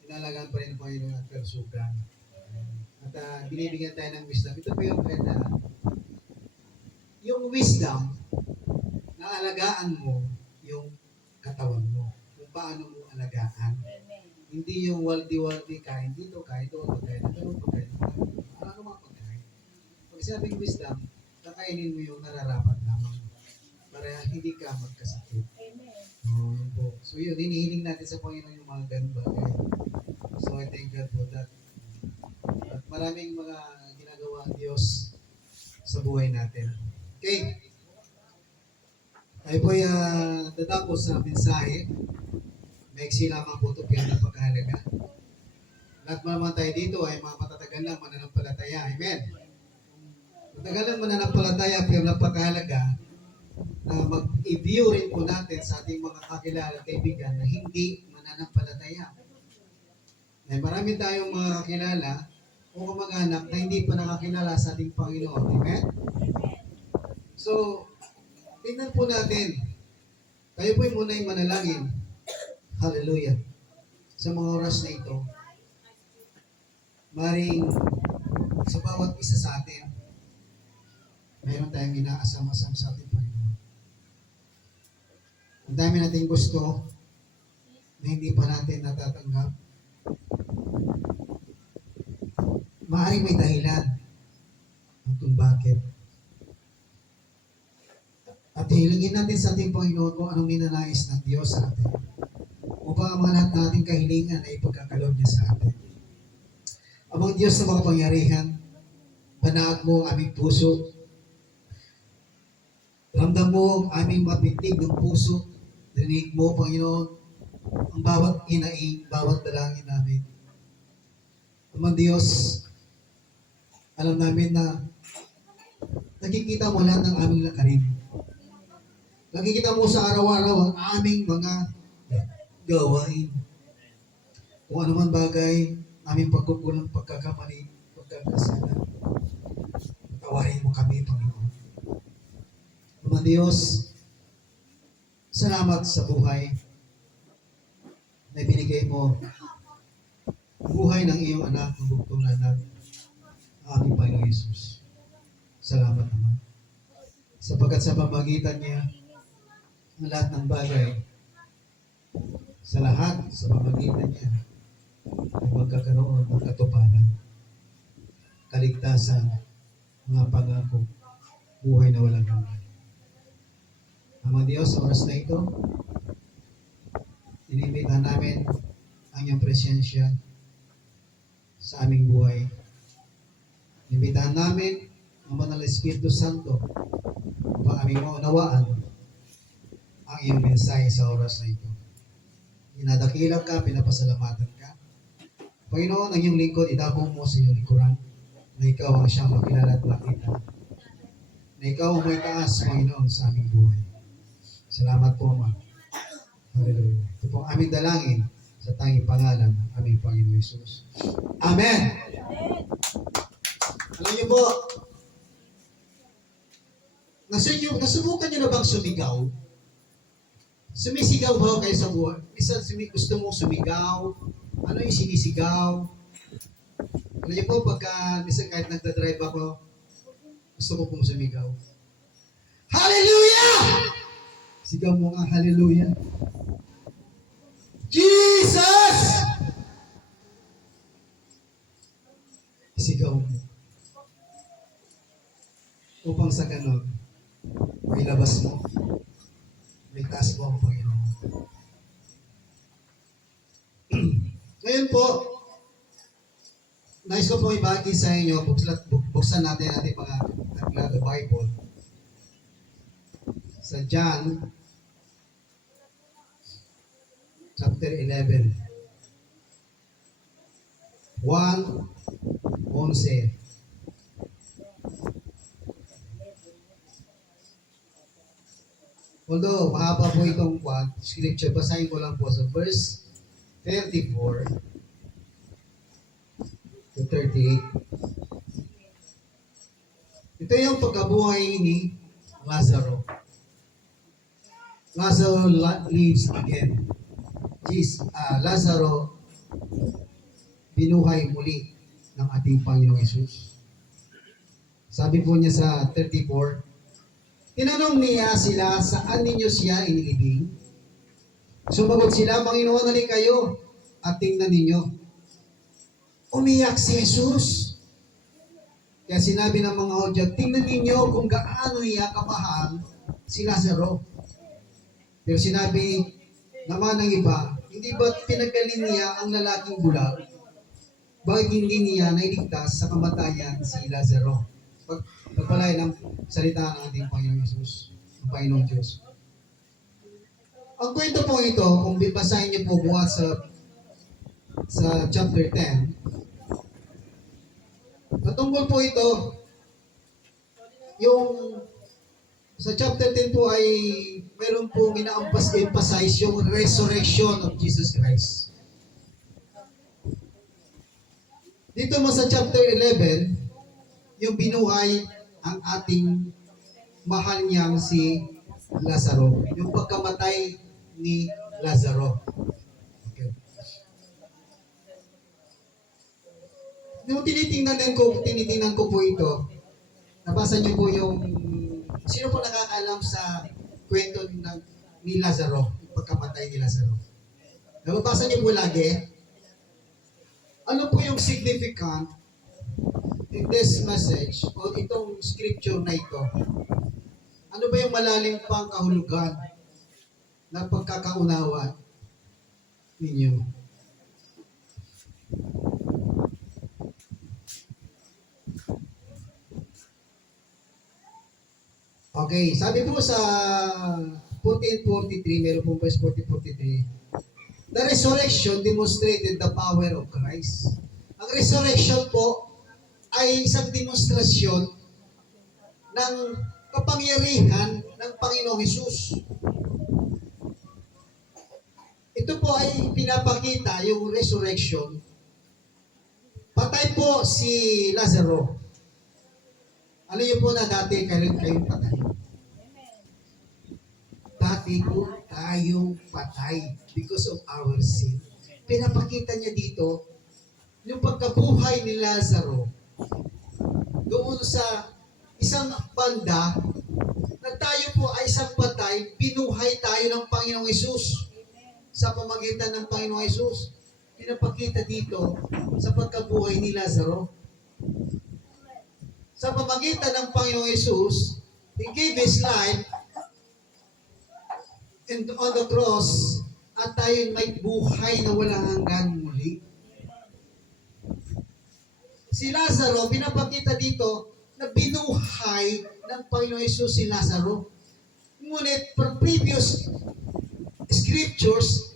inalagaan pa rin ng Panginoon ang kalusugan. At binibigyan tayo ng wisdom. Ito po yung kaya yung wisdom na alagaan mo yung katawan mo. Kung paano mo alagaan. Hindi yung waldi-waldi, kain dito, kain doon, pagkain na doon, pagkain na doon. Ano mga pagkain. Pag sinabing wisdom, kakainin mo yung nararapat lamang para hindi ka magkasakit. Yun po. So yun, hinihiling natin sa Panginoon yung mga ganun bagay. So I thank God for that. At maraming mga ginagawa ang Diyos sa buhay natin. Okay? Tayo po tatapos sa mensahe. Maiksi lamang po ito pero napakahalaga. Lahat naman tayo dito ay mga matatagal lang mananampalataya. Amen? Matagalang mananampalataya pero napakahalaga na mag-i-view rin po natin sa ating mga kakilala at kaibigan na hindi mananampalataya. May marami tayong mga kakilala o kamag-anak na hindi pa nakakilala sa ating Panginoon. Amen? So, tingnan po natin. Tayo po muna yung manalangin. Hallelujah. Sa mga oras na ito, maring sa bawat isa sa atin, mayroon tayong inaasam-asam sa ating Panginoon. Ang dami nating gusto na hindi pa natin natatanggap. Maaring may dahilan kung bakit. At hilingin natin sa ating Panginoon kung anong ninanais ng Diyos sa atin. Upang ang mga lahat nating kahilingan ay ipagkakaloob niya sa atin. Amang Diyos na makapangyarihan, panaag mo ang aming puso. Ramdam mo ang aming mapintig ng puso. Dinig mo, Panginoon, ang bawat inaing, bawat dalangin namin. Amang Diyos, alam namin na nakikita mo lahat ng aming lakarin. Nakikita mo sa araw-araw ang aming mga gawain. Kung ano man bagay, aming pagkukulang, pagkakamali, pagkakasala. Tawarin mo kami, Panginoon. Ama Diyos, salamat sa buhay na binigay mo. Buhay ng iyong anak, ng bugtong anak, aming Panginoon Jesus. Salamat naman. Sapagkat sa pamagitan niya, ang lahat ng bagay, sa lahat, sa pamagitan niya, ay magkakaroon ng katuparan, kaligtasan, mga pangako, buhay na walang hanggan. Ama Diyos, sa oras na ito, inimbitahan namin ang iyong presensya sa aming buhay. Inimbitahan namin ang Banal na Espiritu Santo upang aming maunawaan ang iyong mensahe sa oras na ito. Inadakilap ka, pinapasalamatan ka. Panginoon, ang iyong lingkod, idabong mo sa iyong likuran na ikaw ang siyang makilala at makita. Na ikaw ang may taas, Panginoon, sa aming buhay. Salamat po, Ama. Hallelujah. Ito po ang aming dalangin sa tanging pangalan ng aming Panginoon Jesus. Amen! Alam niyo po, nasubukan niyo na bang sumigaw? Sumisigaw ba kayo sa buhay? Isa gusto mong sumigaw? Ano yung sinisigaw? Alam niyo po, pagka minsan kahit nagdadrive ako, gusto ko pong sumigaw. Hallelujah! Sigaw mo nga, hallelujah. Jesus! Sigaw mo. Upang sa ganon, may labas mo. May taas mo ang Panginoon. Ngayon po, nais ko po ibahagi sa inyo, buksan natin ating mga aklat ng Bible. Sa John, chapter 11. 1:11. Although, mahaba po itong scripture, basahin ko lang po sa verse 34 to 38. Ito yung pagkabuhay ni Lazaro. Lazaro lives again. Lazaro binuhay muli ng ating Panginoong Yesus. Sabi po niya sa 34, tinanong niya sila, saan ninyo siya inilibing? Sumagot sila, Panginoon, nalik kayo at tingnan ninyo. Umiyak si Jesus. Kaya sinabi ng mga Hudyo, tingnan ninyo kung gaano niya kamahal si Lazaro. Pero sinabi naman ng iba, hindi ba pinagaling niya ang lalaking bulag? Bakit hindi niya nailigtas sa kamatayan si Lazaro? Pagpalay ng salita ng ating Panginoong Yesus, ng Panginoong Diyos. Ang kwento po ito, kung bibasahin niyo po buhat sa chapter 10, patungkol po ito, yung sa chapter 10 po ay meron po ina-emphasize yung resurrection of Jesus Christ. Dito mo sa chapter 11, yung binuhay ang ating mahal niyang si Lazaro. Yung pagkamatay ni Lazaro. Okay. Yung tinitingnan ko po ito, nabasa niyo po yung, sino po nakakaalam sa kwento ni Lazaro, yung pagkamatay ni Lazaro? Nababasa niyo po lagi? Ano po yung significant in this message o itong scripture na ito? Ano ba yung malalim pang kahulugan ng pagkakaunawa ninyo? Okay, sabi po sa 14:43, meron po verse 14:43, the resurrection demonstrated the power of Christ. Ang resurrection po ay isang demonstrasyon ng kapangyarihan ng Panginoong Hesus. Ito po ay pinapakita yung resurrection. Patay po si Lazaro. Alam niyo po na dati kayong patay. Dati po tayong patay because of our sin. Pinapakita niya dito yung pagkabuhay ni Lazaro doon sa isang banda na tayo po ay isang patay, binuhay tayo ng Panginoong Hesus sa pamagitan ng Panginoong Hesus. Pinapakita dito sa pagkabuhay ni Lazaro. Sa pamagitan ng Panginoong Hesus, He gave His life and on the cross at tayo may buhay na walang hanggan muli. Si Lazaro, pinapakita dito na binuhay ng Panginoong Hesus si Lazaro. Ngunit from previous scriptures,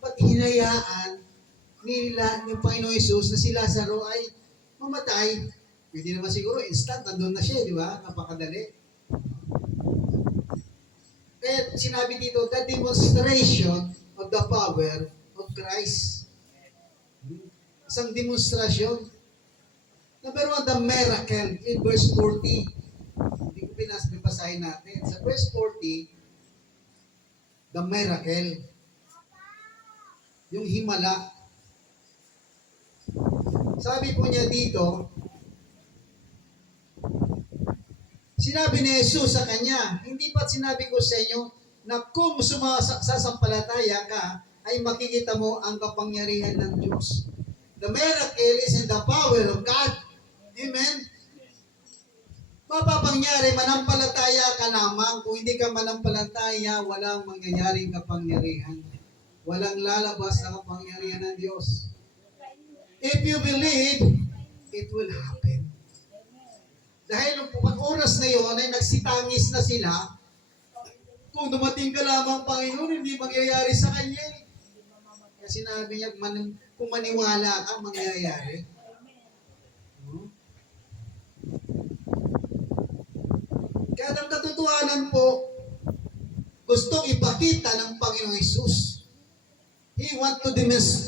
pag hinayaan nila ng Panginoong Hesus na si Lazaro ay mamatay, pwede naman siguro instant, nandun na siya, di ba? Napakadali. Kaya sinabi dito, the demonstration of the power of Christ. Isang demonstrasyon. Number one, the miracle in verse 40. Hindi ko pinasahin natin. Sa verse 40, the miracle. Yung himala. Sabi po niya dito, sinabi ni Jesus sa kanya, hindi ba't sinabi ko sa inyo na kung sasampalataya ka, ay makikita mo ang kapangyarihan ng Diyos. The miracle is in the power of God. Amen? Mapapangyari, manampalataya ka lamang. Kung hindi ka manampalataya, walang mangyayaring kapangyarihan. Walang lalabas na kapangyarihan ng Diyos. If you believe, it will happen. Dahil nung oras na yun ay nagsitangis na sila, kung dumating ka lamang, Panginoon, hindi mangyayari sa kanya. Kasi sinabi niya, kung maniwala ka, mangyayari. Kaya ang katotohanan po, gustong ipakita ng Panginoong Hesus. He want to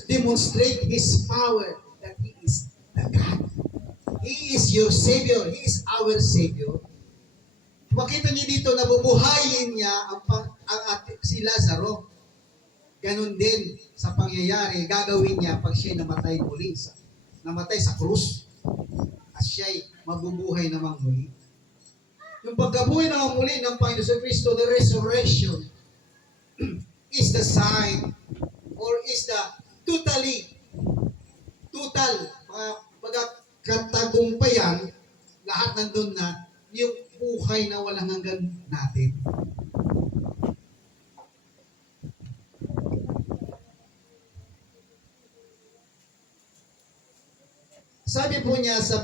demonstrate His power that He is the God. He is your Savior. He is our Savior. Makita niyo dito, nabubuhayin niya si Lazaro. Ganon din sa pangyayari, gagawin niya pag siya namatay muli. Namatay sa krus. At siya'y mabubuhay namang muli. Yung pagkabuhay namang muli ng Panginoon Kristo, the resurrection, is the sign or is the total pagkatagumpayan, lahat nandun na yung buhay na walang hanggan natin. Sabi po niya sa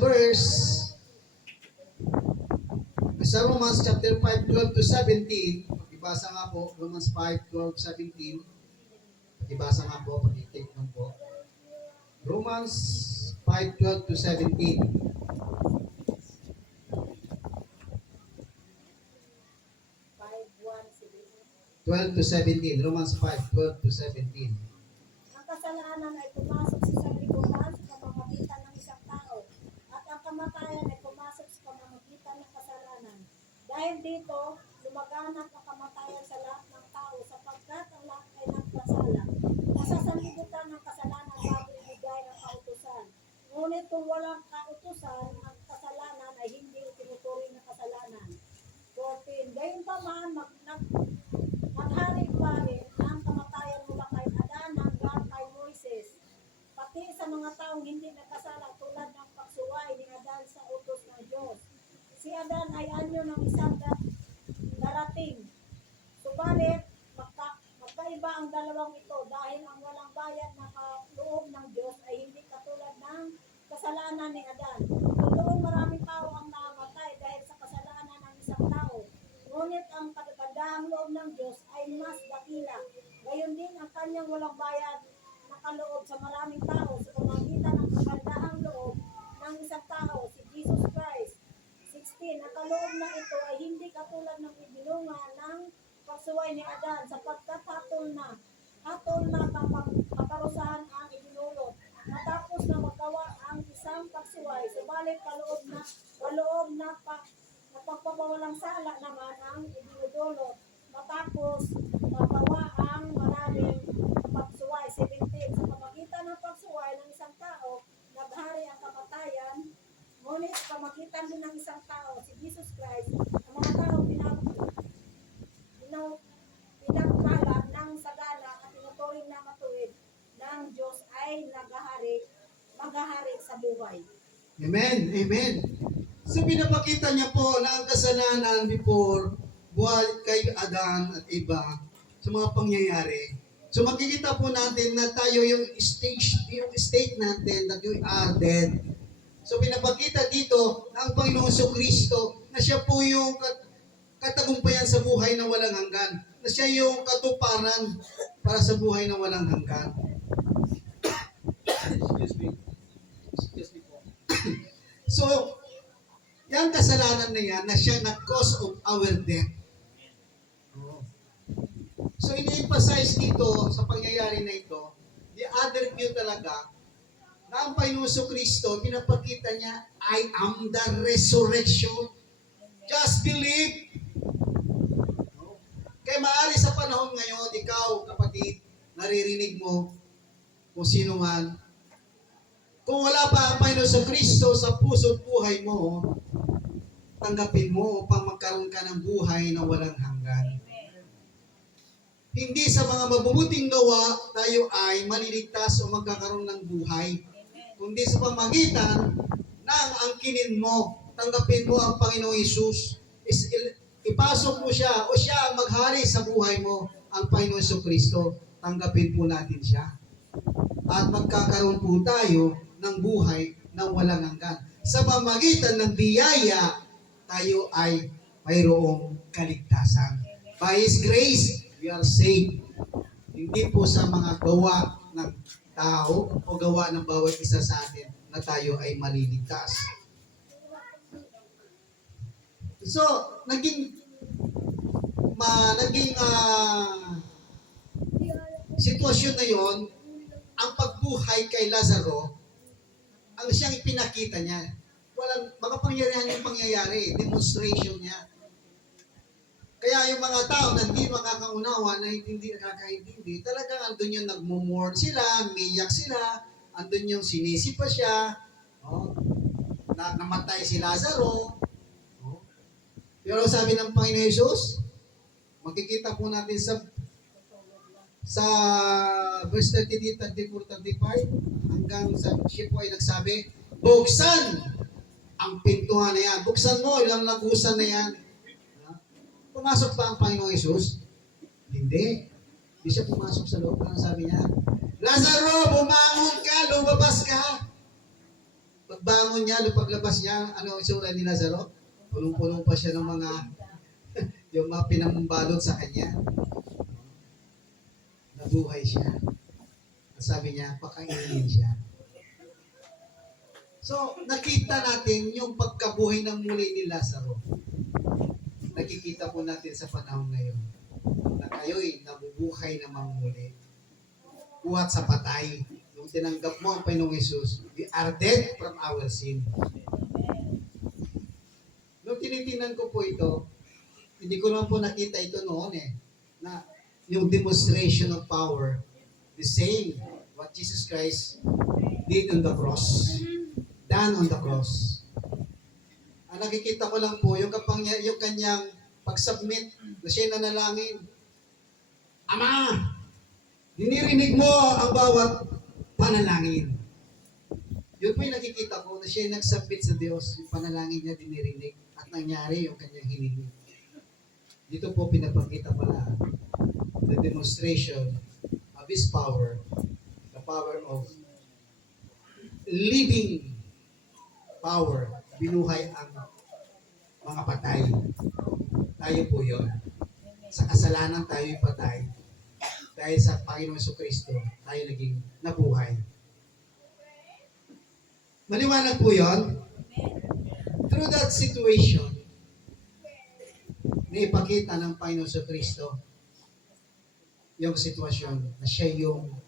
Romans chapter 5, 12 to 17, pakibasa nga po, Romans 5, 12, 17, pakibasa nga po, pakitake lang po. Romans 5, 12 to 17. 12 to 17. Romans 5, 12 to 17. Ang kasalanan ay pumasok sa sanlibutan sa pamamagitan ng isang tao, at ang kamatayan ay pumasok sa pamamagitan ng kasalanan. Dahil dito, lumaganap ang kamatayan sa lahat ng tao sapagkat ang lahat ay nagkasala. Nasa sanlibutan ng kasalanan bago ibigay ang kautusan. Ngunit kung walang kautusan, ang kasalanan ay hindi itinuturing na kasalanan. 14. Gayunpaman, naghari pa rin ang kamatayan mula kay Adan hanggang kay Moises, pati sa mga taong hindi nakasala tulad ng pagsuway ni Adan sa utos ng Diyos. Si Adan ay anyo ng isang darating. Subalit, magkaiba ang dalawang ito dahil ang walang bayad na kaloob ng Diyos ay hindi katulad ng kasalanan ni Adan. Doon maraming tao ang namatay dahil sa kasalanan ng isang tao. Ngunit ang kagandahang loob ng Diyos ay mas dakila. Gayon din ang kanyang walang bayad na kaloob sa maraming tao sa pamamagitan ng kagandahang loob ng isang tao, si Jesus Christ. 16. Ang kaloob na ito ay hindi katulad ng ibinunga ng pagsuway ni Adan sapagkat hatol na kaparusahan ang ibinulot. Matapos na magawa ang isang pagsuway, subalit kaloob na pagpapawalang sala naman ang ibinudulot. Matapos magawa ang maraming pagsuway. 17. Sa pamagitan ng pagsuway ng isang tao, naghari ang kamatayan, ngunit sa pamagitan din ng isang tao, si Jesus Christ, ang mga tao pinagpala ng sagana at tinuturing na matuwid ng Diyos ay maghahari sa buhay. Amen. Amen. So pinapakita niya po na ang kasalanan before buhay kay Adan at iba sa mga pangyayari. So makikita po natin na tayo yung state natin that you are dead. So pinapakita dito na ang Panginoong Kristo na siya po yung katagumpayan sa buhay na walang hanggan. Na siya yung katuparan para sa buhay na walang hanggan. Excuse me po. So, yung kasalanan na yan, na siya na cause of our death. So, ini-emphasize dito sa pangyayari na ito, the other view talaga, na ang Panginoon Kristo, pinapakita niya, I am the resurrection. Just believe. Kaya maaari sa panahon ngayon, ikaw, kapatid, naririnig mo, kung sino man, kung wala pa ang Panginoon Kristo sa puso't buhay mo, tanggapin mo upang magkaroon ka ng buhay na walang hanggan. Hindi sa mga mabubuting gawa tayo ay maliligtas o magkakaroon ng buhay. Kundi sa pamagitan ng angkinin mo, tanggapin mo ang Panginoong Hesus, ipasok mo siya o siya ang maghari sa buhay mo, ang Panginoong Kristo, tanggapin po natin siya. At magkakaroon po tayo ng buhay na walang hanggan. Sa pamagitan ng biyaya, tayo ay mayroong kaligtasan. By His grace, we are saved. Hindi po sa mga gawa ng tao o gawa ng bawat isa sa atin na tayo ay maliligtas. So, naging sitwasyon na yon, ang pagbuhay kay Lazaro, ang siyang ipinakita niya. walang makapangyarihan yung pangyayari, demonstration niya. Kaya yung mga tao na hindi makakaunawa, na hindi nakakaintindi, talagang andun yung nagmumurn sila, umiyak sila, andun yung sinisipa siya, oh, na namatay si Lazaro. Oh. Pero sabi ng Panginoon Jesus, makikita po natin sa verse 33, 34, 35, hanggang siya po ay nagsabi, buksan ang pintuan na yan. Buksan mo, ilang lagusan na yan. Pumasok pa ang Panginoong Jesus? Hindi. Hindi siya pumasok sa loob. Ang sabi niya, Lazaro, bumangon ka, lumabas ka. Pagbangon niya, paglabas niya, ano ang isura ni Lazaro? Punong-punong pa siya ng mga yung mga pinambalot sa kanya. Nabuhay siya. Ang sabi niya, pakainin siya. So, nakita natin yung pagkabuhay ng muli ni Lazaro. Nakikita po natin sa panahon ngayon na kayo'y nabubuhay namang muli. Buhat sa patay. Nung tinanggap mo ang Panginoong Jesus, we are dead from our sin. Nung tinitingnan ko po ito, hindi ko naman po nakita ito noon na yung demonstration of power, the same what Jesus Christ did on the cross, done on the cross. Ang nakikita ko lang po, yung kanyang pag-submit na siya nanalangin. Ama, dinirinig mo ang bawat panalangin. Yun po yung nakikita ko na siya nag-submit sa Diyos, yung panalangin niya dinirinig at nangyari yung kanyang hiniling. Dito po pinapakita pala the demonstration of His power, the power of living power, binuhay ang mga patay. Tayo po yun. Sa kasalanan tayo'y patay. Dahil sa Panginoon Jesucristo, tayo naging nabuhay. Maliwanag po yun. Through that situation, na ipakita ng Panginoon Jesucristo yung sitwasyon na siya yung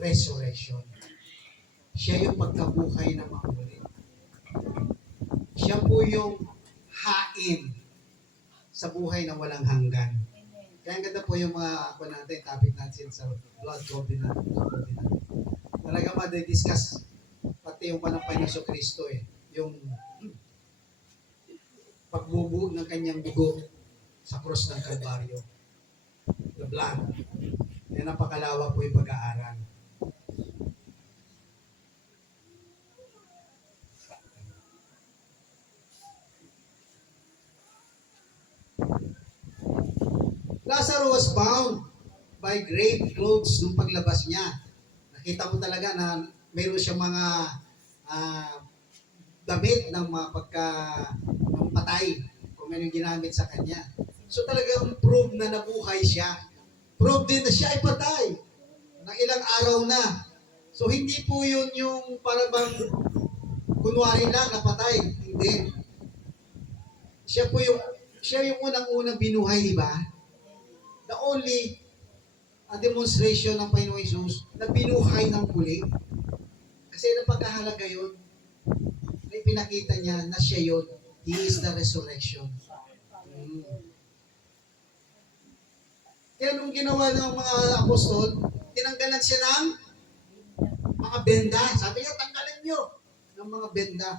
resurrection. Siya yung pagkabuhay na mamuli. Siya po yung hain sa buhay na walang hanggan. Kaya ang ganda po yung mga ako natin, topic natin sa blood covenant. Talaga madidiscuss pati yung panampay ng Kristo yung pagbubuo ng kanyang dugo sa cross ng Kalbaryo. The blood. Kaya napakalawa po yung pag-aaral. Lazarus was bound by grave clothes nung paglabas niya. Nakita mo talaga na mayroon siyang mga damit ng mga ng patay kung ano yung ginamit sa kanya. So talagang prove na nabuhay siya. Prove din na siya ay patay ng ilang araw na. So hindi po yun yung parang kunwari lang na patay. Hindi. Siya yung unang-unang binuhay, di ba? The only demonstration ng Panginoong Jesus na binuhay ng muli. Kasi napakahalaga yun. Na ipinakita niya na siya yun. He is the resurrection. Kaya nung ginawa ng mga apostol, tinanggalan siya ng mga benda. Sabi niya, tanggalin niyo ng mga benda.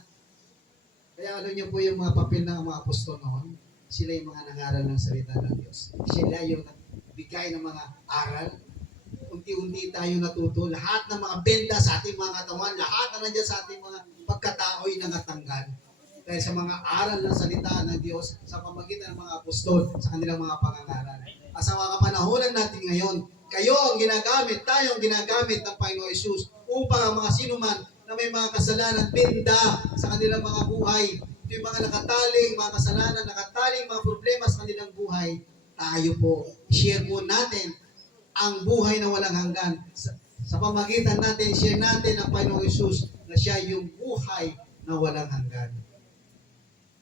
Kaya alam niyo po yung mga papel ng mga apostol noon, sila yung mga nangaral ng salita ng Diyos. Sila yung nagbigay ng mga aral. Unti-unti tayo natuto. Lahat ng mga benda sa ating mga katawan, lahat na nandiyan sa ating mga pagkatao'y nangatanggal. Dahil sa mga aral ng salita ng Diyos, sa pamagitan ng mga apostol, sa kanilang mga pangangaral. At sa mga kapanahonan natin ngayon, kayo ang ginagamit, tayo ang ginagamit ng Panginoon Jesus upang ang mga sinuman na may mga kasalanan, benda sa kanilang mga buhay, ito yung mga nakataling, mga kasalanan, nakataling mga problema sa kanilang buhay, tayo po, share po natin ang buhay na walang hanggan. Sa pamagitan natin, share natin ang Panginoong Jesus na siya yung buhay na walang hanggan.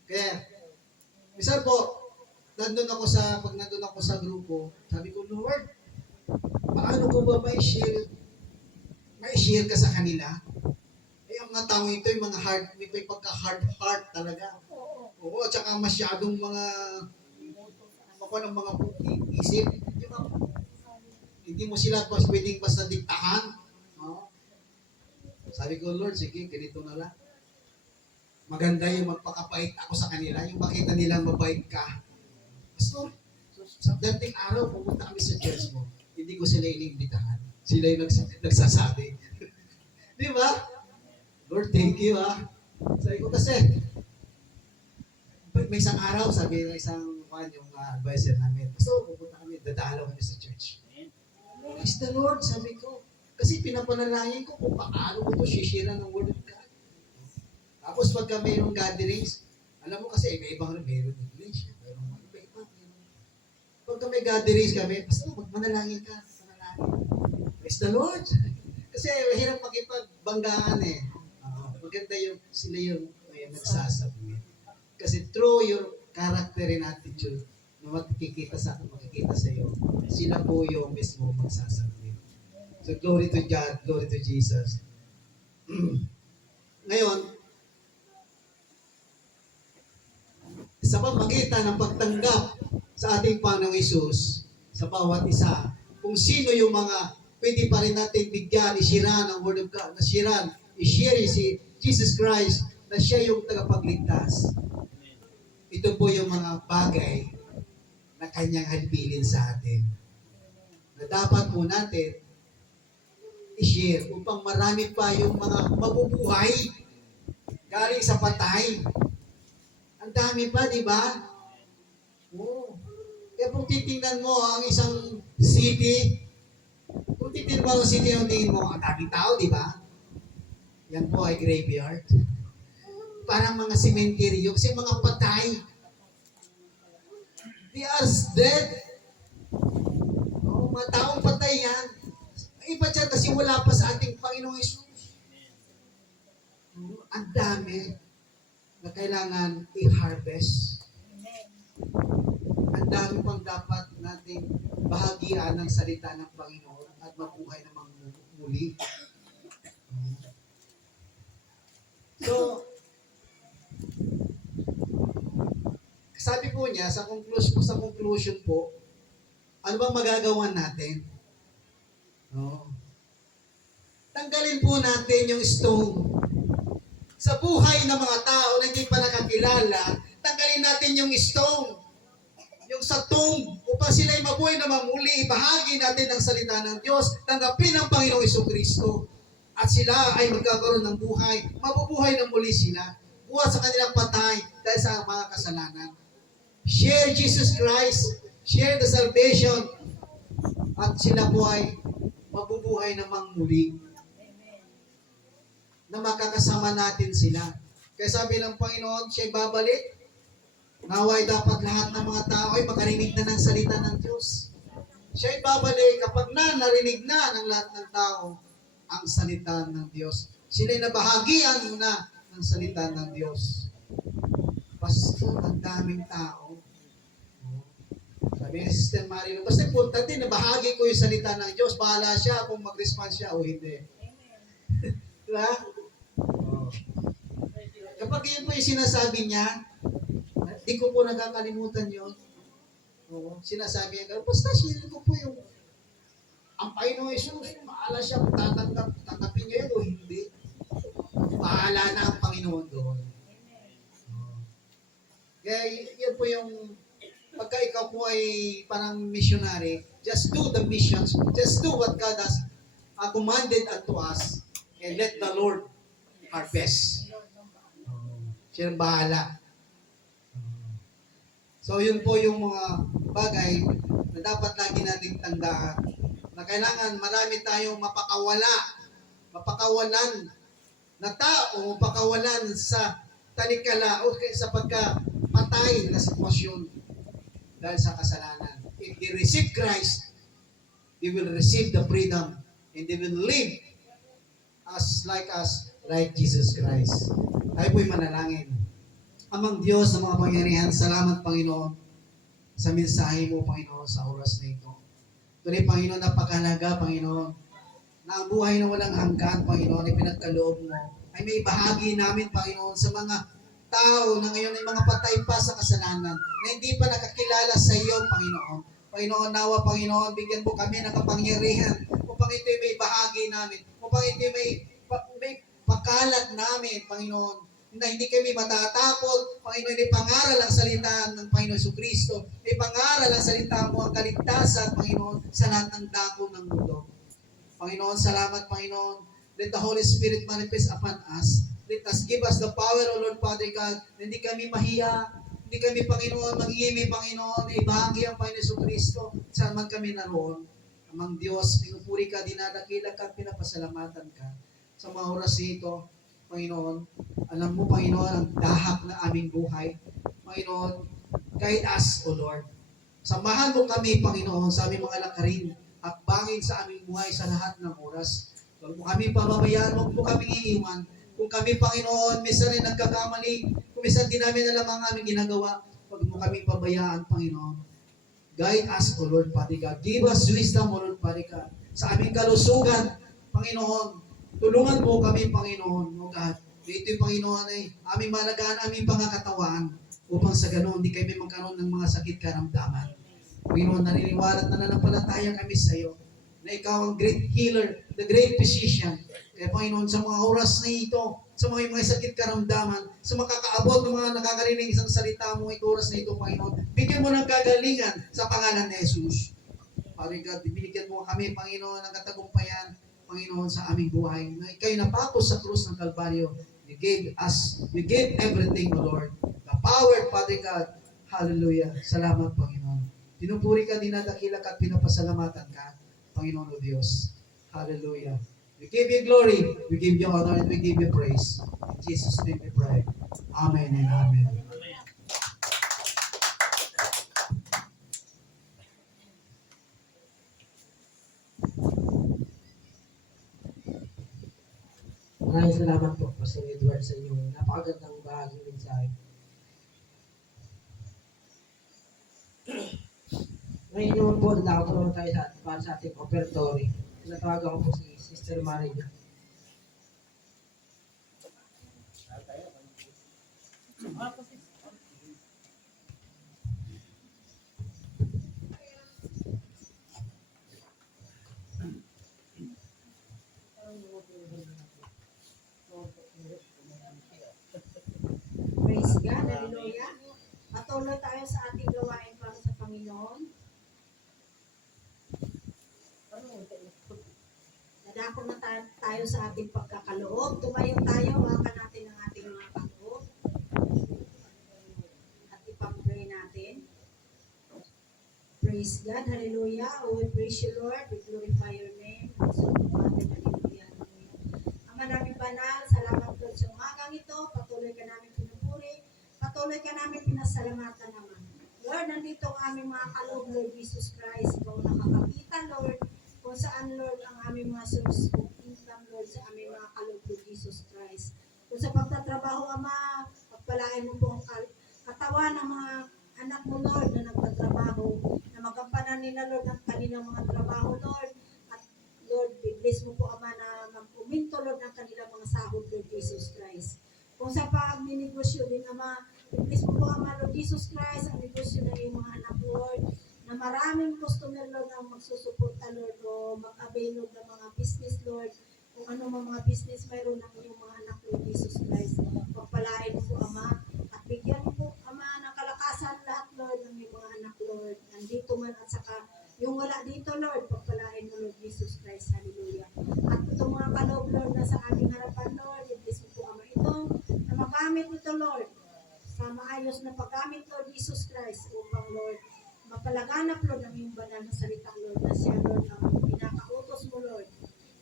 Kaya, minsan po, pag nandun ako sa grupo, sabi ko, Lord, paano ko ba may share ka sa kanila? Eh, ang mga tao ito, yung mga hard, may pagka-hard heart talaga. Oo. Oo, at saka masyadong mga ng mga isip. Di ba? Hindi mo sila pwedeng basta diktahan. No? Sabi ko, Lord, sige, ganito na lang. Maganda yung magpakapait ako sa kanila, yung makita nilang mabait ka. So, sa dating araw, pumunta kami sa church mo, hindi ko sila iniimbitahan. Sila yung nagsasabi. Di ba? Lord, thank you Sabi ko kasi, may isang araw, sabi ng isang yung advisor namin, so pupunta kami, dadalaw kami sa church. Praise the Lord, sabi ko. Kasi pinapanalangin ko kung paano ko ito shishira ng Word of God. Tapos pagka mayroong gatherings, alam mo kasi iba-ibang meron English, meron iba-iba. Pagka may gatherings kami, basta magmanalangin ka, manalangin. Praise the Lord. Kasi mahirap makipagbanggaan maganda yung sila yung nagsasabi. Kasi through your character and attitude na makikita sa iyo, sila po yung mismo magsasabi. So glory to God, glory to Jesus. Ngayon, sa pamagitan ng pagtanggap sa ating Panginoong Hesus, sa bawat isa, kung sino yung mga pwede pa rin natin bigyan, isira ng Word of God, i-share si Jesus Christ na siya yung tagapagligtas. Ito po yung mga bagay na kanyang halipilin sa atin. Na dapat po natin i-share upang marami pa yung mga mabubuhay galing sa patay. Ang dami pa, di ba? Oo. Kaya kung titingnan mo ang isang city, kung titingnan mo ang city, ang tingin mo, ang daming tao, di ba? Yan po ay graveyard. Parang mga cemetery, kasi mga patay. They are dead. Mga taong patay yan. Iba dyan kasi wala pa sa ating Panginoong Hesus. Ang dami na kailangan i-harvest. Ang dami pang dapat nating bahagian ng salita ng Panginoon at mabuhay namang muli. So, sabi po niya, sa conclusion po, ano bang magagawa natin? No? Tanggalin po natin yung stone. Sa buhay ng mga tao na hindi pa nakakilala, tanggalin natin yung stone. Yung sa tomb, upang sila'y mabuhay na mamuli, ibahagi natin ang salita ng Diyos, tanggapin ang Panginoong Jesucristo. At sila ay magkakaroon ng buhay. Mabubuhay na muli sila. Buhat sa kanilang patay dahil sa mga kasalanan. Share Jesus Christ. Share the salvation. At sila po ay mabubuhay namang muli. Na makakasama natin sila. Kaya sabi ng Panginoon, siya'y babalik. Naway dapat lahat ng mga tao ay makarinig na ng salita ng Diyos. Siya'y babalik kapag narinig na ng lahat ng tao ang salita ng Diyos. Sila'y nabahagian na ng salita ng Diyos. Pastor, ang daming tao. Sabi ni Sister Marilo, basta importante, nabahagi ko yung salita ng Diyos. Bahala siya kung mag-respond siya o hindi. Diba? Oh. Kapag yun po yung sinasabi niya, di ko po nakakalimutan yun. Oo. Sinasabi niya, basta share ko po yung ang Panginoong Hesus, maala siya kung tatanggapin niya yun o hindi. Bahala na ang Panginoon doon. Kaya yun po yung pagka ikaw po ay parang missionary, just do the missions, just do what God has commanded unto us, and let the Lord harvest. Siya ang bahala. So yun po yung mga bagay na dapat lagi nating tandaan na kailangan marami tayong mapakawalan na tao, mapakawalan sa talikala o sa pagkapatay na sitwasyon dahil sa kasalanan. If they receive Christ, they will receive the freedom and they will live as like Jesus Christ. Tayo po'y manalangin. Amang Diyos ng mga pangyarihan, salamat Panginoon sa mensahe mo Panginoon sa oras na ito. Tunay Panginoon, napakahalaga Panginoon na ang buhay na walang hanggan Panginoon ay pinagkaloob mo ay may bahagi namin, Panginoon, sa mga tao na ngayon ay mga patay pa sa kasalanan, na hindi pa nakakilala sa iyo, Panginoon. Panginoon, nawa, Panginoon, bigyan mo kami ng kapangyarihan upang ito'y may bahagi namin, upang ito'y may pagkalat namin, Panginoon, na hindi kami matatakot, Panginoon, ipangaral ang salita ng Panginoon Jesucristo, ipangaral ang salita mo ang kaligtasan, Panginoon, sa lahat ng dako ng mundo. Panginoon, salamat, Panginoon. Let the Holy Spirit manifest upon us. Let us give us the power, O Lord Father God, na hindi kami mahiya, hindi kami, Panginoon, mag-iimi, Panginoon, na ibahagi ang Panginoon Jesucristo saan man kami naroon. Amang Diyos, pinupuri ka, dinadakila ka, pinapasalamatan ka. Sa mga oras nito, Panginoon, alam mo, Panginoon, ang dahak na aming buhay. Panginoon, guide us, O Lord. Samahan mo kami, Panginoon, sa aming mga lakarin, hakbangin sa aming buhay sa lahat ng oras. Huwag mo kami pababayaan, huwag mo kami iiwan. Kung kami, Panginoon, minsan rin nagkakamali, kung minsan di namin alam ang aming ginagawa, huwag mo kami pabayaan, Panginoon. Guide us, O Lord Father God. Give us wisdom, O Lord Father God. Sa aming kalusugan, Panginoon, tulungan mo kami, Panginoon, O God. Ito'y, Panginoon, ay aming malagaan, aming pangakatawan, upang sa ganoon, di kami magkaroon ng mga sakit karamdaman. Panginoon, naniniwala at nananampalataya kami sa iyo, na ikaw ang great healer, the great physician. Kaya, Panginoon, sa mga oras na ito, sa mga sakit karamdaman, sa makakaabot ng mga nakakarinig isang salita mo, ito oras na ito, Panginoon, bigyan mo ng kagalingan sa pangalan ni Jesus. Father God, binigyan mo kami, Panginoon, ng katagumpayan, Panginoon, sa aming buhay. Na ikaw'y napako sa krus ng Kalbaryo. You gave everything, O Lord. The power, Father God. Hallelujah. Salamat, Panginoon. Pinupuri ka, dinadakila ka, at pinapasalamatan ka, Panginoon o Diyos. Hallelujah. We give you glory, we give you honor, and we give you praise. In Jesus' name we pray. Amen and amen. Maraming salamat po, Pastor Edward, sa inyong napakagandang bahaging mensahe. Ngayon naman po, nakatulong tayo para sa ating operatory. Tinatawagan ko po si Sister Maria. Praise God, hallelujah. Patuloy tayo sa ating gawain para sa Panginoon. Nadako na tayo sa ating pagkakaloob. Tumayo tayo, hawakan natin ang ating mga kaloob. At ipag-pray natin. Praise God, hallelujah. Oh, we praise you, Lord. We glorify your name. So, Father, hallelujah, hallelujah. Ama namin banal, salamat Lord sa umagang ito. Patuloy ka namin pinupuri. Patuloy ka namin pinasalamatan naman. Lord, nandito ang aming mga kaloob, Lord Jesus Christ. Ikaw nakakapitan, Lord, kung saan, Lord, ang aming mga source of income, Lord, sa aming mga kaloob, Lord Jesus Christ. Kung sa pagtatrabaho, Ama, pagpalain mo po ang katawan ng mga anak mo, Lord, na nagtatrabaho, na magampanan nila, Lord, ang kanilang mga trabaho, Lord. At, Lord, bless mo po, Ama, na magpuminto, Lord, ng kanilang mga sahod, Lord Jesus Christ. Kung sa pag-ninegosyo din, Ama, bless mo po, Ama, Lord Jesus Christ, ang negosyo ng iyong mga anak, Lord, na maraming customer, Lord, ang magsusuporta, Lord, o mag-avail, Lord, ng mga business, Lord, kung ano mga business mayroon ng iyong mga anak, Lord Jesus Christ. Pagpalain mo po, Ama, at bigyan mo po, Ama, ng kalakasan lahat, Lord, ng iyong mga anak, Lord, nandito man at saka yung wala dito, Lord, pagpalain mo, Lord Jesus Christ, hallelujah. At itong mga kaloob, Lord, na sa aming harapan, Lord, i-bless mo po, Ama, ito, na magamit ito, Lord, sa maayos na paggamit, Lord Jesus Christ, upang, Lord, mapalaganap, Lord, ang iyong banal na salita, Lord, na siya, Lord, ang pinakautos mo, Lord,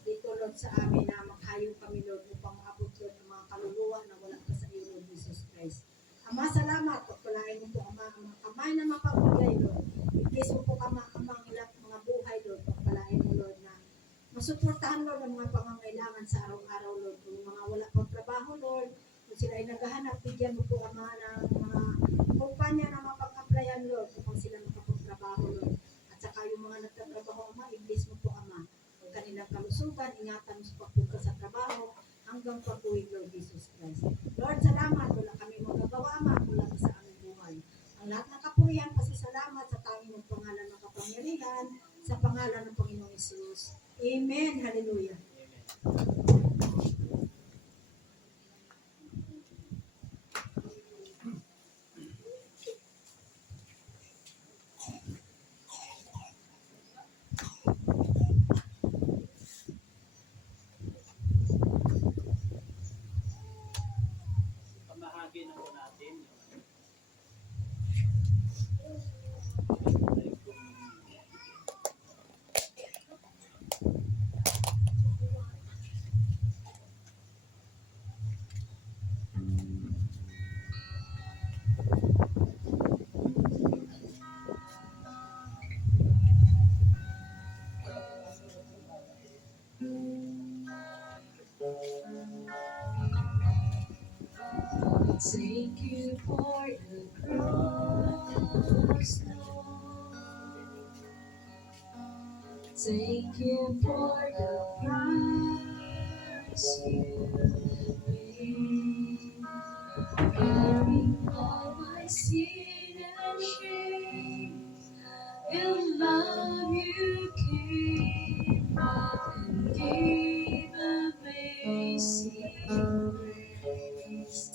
dito, Lord, sa amin na maghayo kami, Lord, upang maabot, Lord, ang mga kaluluwa na wala pa sa iyo, Lord Jesus Christ. Ama, salamat, pagpalain mo po, Ama, ang mga kamay na mapagbigay, Lord. I-bless mo po, Ama, ang mga buhay, Lord, pagpalain mo, Lord, na masuportahan, Lord, ang mga pangangailangan sa araw-araw, Lord, kung mga wala pang trabaho, Lord, kung sila ay naghahanap, bigyan mo po, Ama, ng mga kumpanya na mapag-applyan, Lord, upang sila makapagtrabaho, Lord. At saka yung mga nagtatrabaho, Ama, i-bless mo po, Ama, ang kanilang kalusugan, ingatan mo sa pagpunta sa trabaho, ang hanggang pagkuwid, Lord Jesus Christ. Lord, salamat. Wala kami magagawa, Ama, mula sa aming buhay. Ang lahat ng kapurihan, pasasalamat sa tanging mong pangalan ng kapangyarihan, sa pangalan ng Panginoong Hesus. Amen. Hallelujah. Pamahagi na po natin. Thank you for the cross, Lord. Thank you for the price you paid, bearing all my sin and shame. In love you came and gave amazing grace.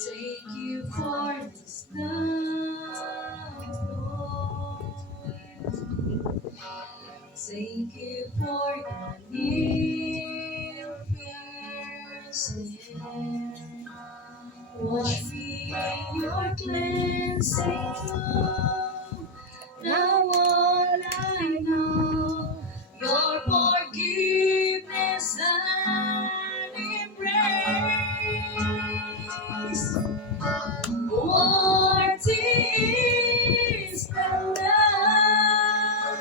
Thank you for this love, Lord. Thank you for your near mercy. Wash me in your cleansing flow. Now all I know, your forgiveness and embrace. Worthy is the Lamb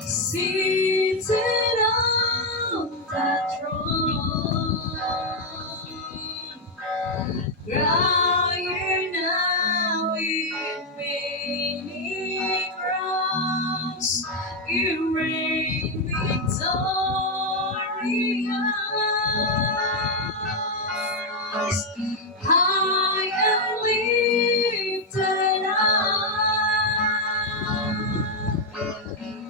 seated on the throne. Crown you now with many crowns. You reign victorious. High and lifted up,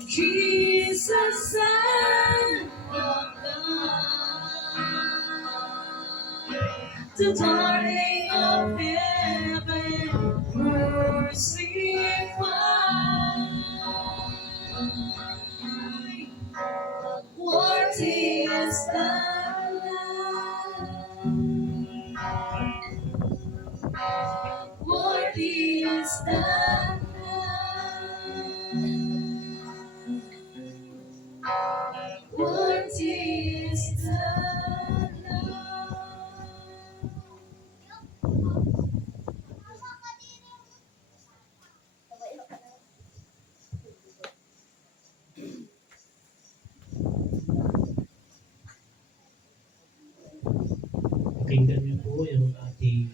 Jesus, Son of God, the darling of heaven, crucified. Worthy is the Lamb. Worthy is the Lamb. Worthy is the Lamb. Pakinggan niyo po yung ating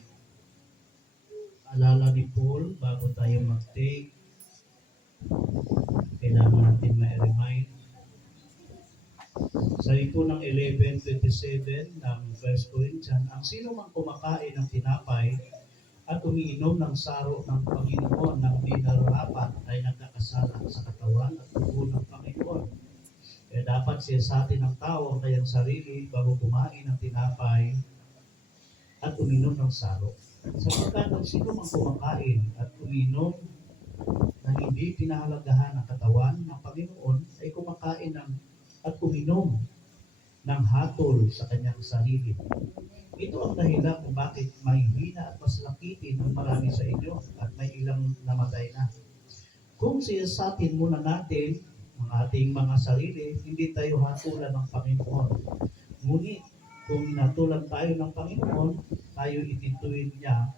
alala ni Paul bago tayo mag-take. Kailangan natin ma-remind. Sabi po ng 11:27 ng 1 Corinthians, ang sino mang kumakain ng tinapay at umiinom ng saro ng Panginoon ng di nararapat ay nagkakasala sa katawan at dugo ng Panginoon. Kaya dapat siya sa atin ng tao ang kanyang sarili bago kumain ng tinapay at uminom ng saro. Sapagkat ang sino mang kumakain at uminom na hindi pinahalagahan ang katawan ng Panginoon ay kumakain at uminom ng hatol sa kanyang sarili. Ito ang dahilan kung bakit mahihina at maslakitin ang marami sa inyo at may ilang namatay na. Kung siyasatin muna natin ang ating mga sarili, hindi tayo hatulan ng Panginoon. Ngunit kung hinatulan tayo ng Panginoon, tayo itituin niya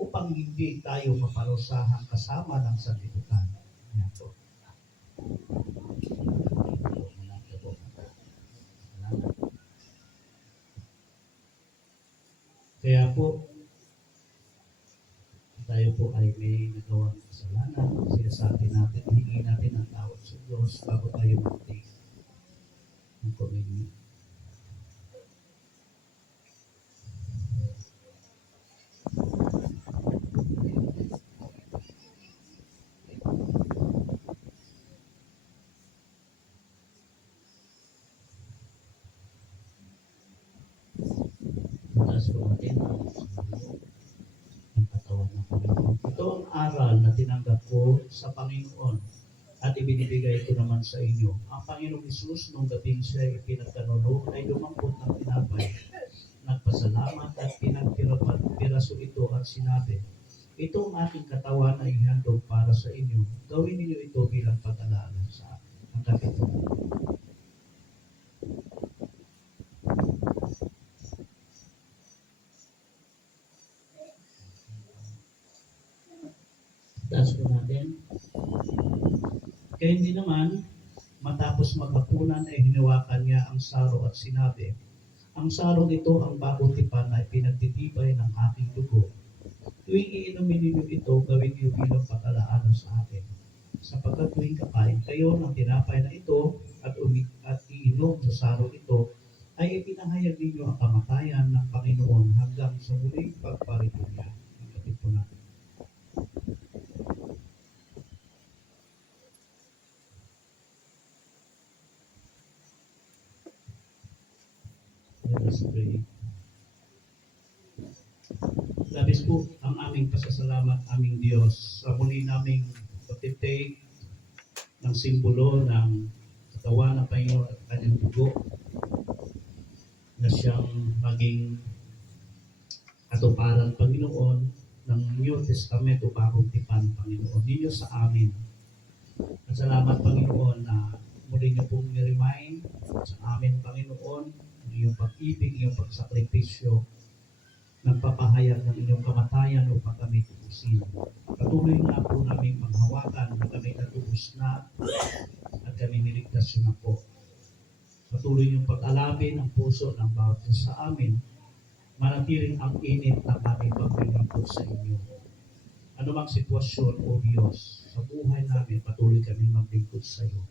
upang hindi tayo maparusahan kasama ng sanlibutan. Yan po. Kaya po, tayo po ay may nagawang kasalanan, sinasabi natin, hingin natin ang tawad sa Diyos bago tayo mag-take ng communion. itaas ko natin ang katawan ng Panginoon. Ito ang aral na tinanggap ko sa Panginoon at ibinibigay ko naman sa inyo. Ang Panginoong Hesus, nung gabing siya ipinagkanuno, ay lumampot ng tinapay, nagpasalamat at pinagpiraso ito at sinabi, ito ang aking katawan ay handog para sa inyo. Gawin ninyo ito bilang pag-alala sa akin. Ang kapito. Taas po natin. Kaya hindi naman, matapos maghapunan ay hinawakan niya ang saro at sinabi, ang sarong ito ang bagong tipan na pinagtitibay ng aking dugo. Tuwing iinumin ninyo ito, gawin niyo bilang pag-alaala sa akin. Sapagkat tuwing kakain kayo ng tinapay na ito at iinom sa sarong ito, ay ipinahayag ninyo ang kamatayan ng Panginoon hanggang sa muling pagparito niya. Ang kapit po natin. Let us pray. Labis po ang aming pasasalamat, aming Diyos, sa muli naming pagtitake ng simbolo ng katawan ng Panginoon at kanyang dugo na siyang maging katuparan, Panginoon, ng New Testament o Bagong Tipan, Panginoon. Ninyo sa amin. At salamat, Panginoon, na muli niyo pong i-remind sa amin, Panginoon, ng iyong pag-ibig, iyong pagsakripisyo, nagpapahayag ng inyong kamatayan upang kami tubusin. Patuloy nga po namin maghawakan na kami natubos na at kami niligtas na po. Patuloy niyong pag-alabin ang puso ng bawat isa sa amin, manatiling ang init ng aming paglilingkod sa inyo. Ano mang sitwasyon o Diyos, sa buhay namin patuloy kami maglingkod sa iyo.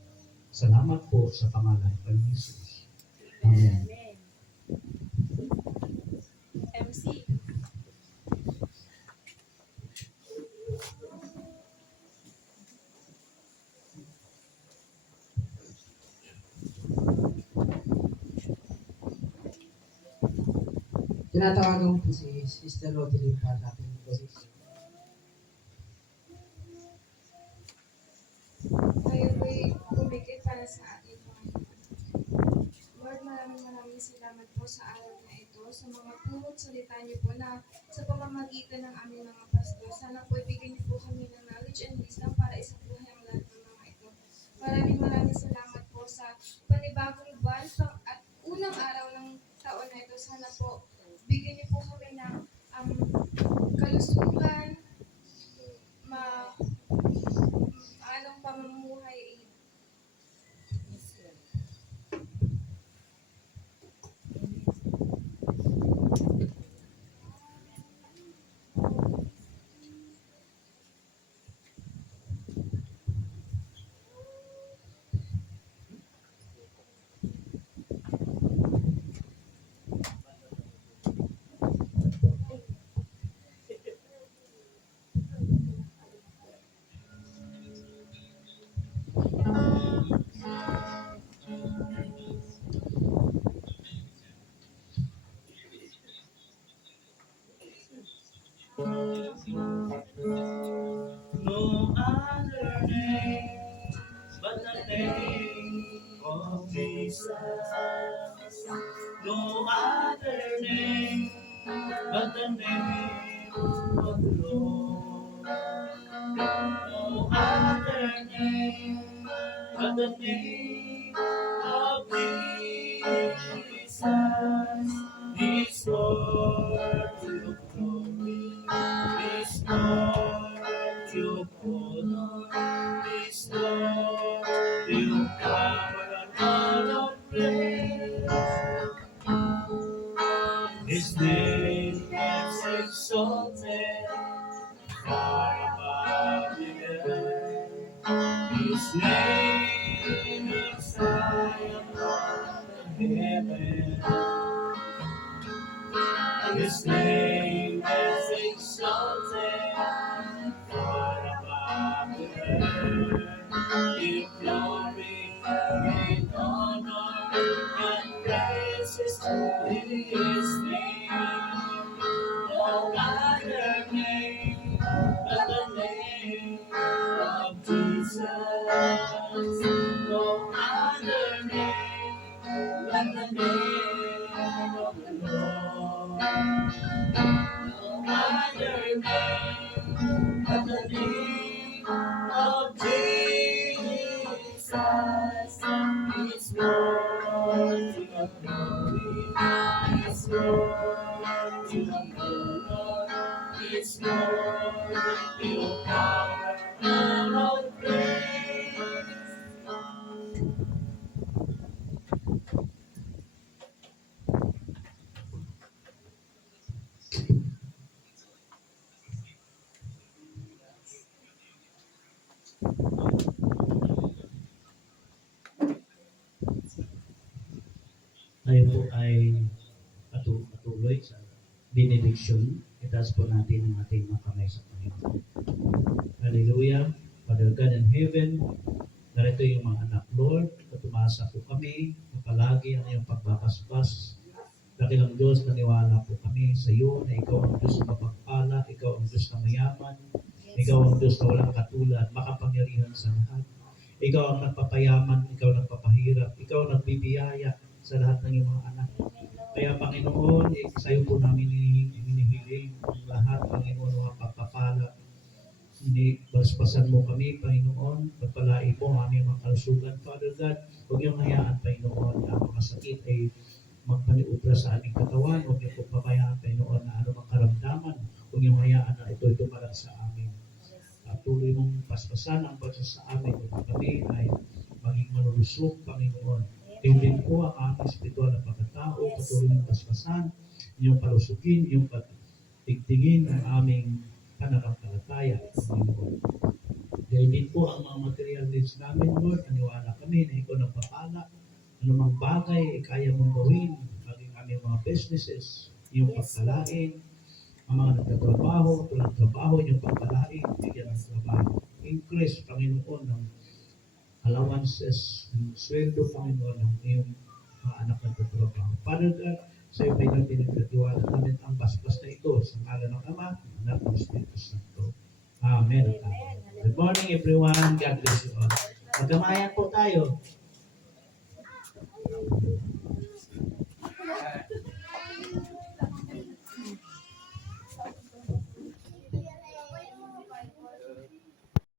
Salamat po sa pangalan ng Jesus. Amen. MC. Tinatawagan ko po si Sister Rodeline para sa ating position. Kayo po'y bumigay para sa ating Panginoon. Lord, maraming salamat po sa araw na ito, sa mga puro't salita niyo po na sa pamamagitan ng aming mga pastor. Sana po ibigay niyo po kami ng knowledge and wisdom para isabuhay ang lahat ng mga ito. Maraming salamat po sa panibagong buwan at unang araw ng taon na ito. Sana po bigyan niyo po kami ng kalusugan, anong pamumuhay. No other name but the name of Jesus. No other name but the name of the Lord. No other name but the name of Jesus. This Lord to glory, this Lord to honor, this Lord to power and all of praise. His name is exalted far above the earth. His name is high above the heaven. His name is exalted far above the earth. Give glory and honor and praises to His name. of the Lord. No other name but the name of Jesus is Lord to the glory. Is Lord to the glory. Is Lord to power and all praise. Tayo po ay patuloy sa benediction. Itaas po natin ang ating mga kamay sa Panginoon. Hallelujah. Father God in heaven, narito yung mga anak, Lord, at tumasa po kami na palagi ang iyong pagbabasbas. Dakilang Diyos, naniwala po kami sa iyo na ikaw ang Diyos na mapagpala, ikaw ang Diyos na mayaman, ikaw ang Diyos na walang katulad, makapangyarihan sa lahat. Ikaw ang nagpapayaman, ikaw ang nagpapahirap, ikaw ang nagbibiyaya sa lahat ng iyong mga anak. Kaya Panginoon, sa iyo po namin hinihiling ang lahat, Panginoon, mga pagpapala. Hindi basbasan mo kami, Panginoon, pagpalain mo ang aming mga kalusugan, Father God. Huwag niyong hayaan, Panginoon, na ang mga sakit ay magpaniubra sa aming katawan. Huwag niyo po pabayaan, Panginoon, na ano mang karamdaman. Huwag niyong hayaan na ito'y tumalag sa amin. At tuloy mong paspasan ang pagsa sa amin upang kami ay maging malulusog, Panginoon. Kayo din po ang aming spiritual na pagkatao, patuloy mong paspasan, inyong palusugin, inyong pagtigtingin ang aming pananampalataya, Panginoon. Dahil din po ang mga material needs namin, Lord, naniwala kami na ikaw nagpapala. Anumang bagay ay kaya mong gawin, maging aming mga businesses, iyong pagpalain, ang mga nagtatrabaho, tulang trabaho, iyong pagpalain, bigyan ng trabaho. Increase, Panginoon, ng allowances, ng sweldo, Panginoon, ng iyong mga anak na nagtatrabaho. Father God, sa iyo may pinagkatiwala namin ang basbas na ito sa ngalan ng Ama, Anak, ng Espiritu Santo. Amen. Good morning, everyone. God bless you all. Magkamayan po tayo.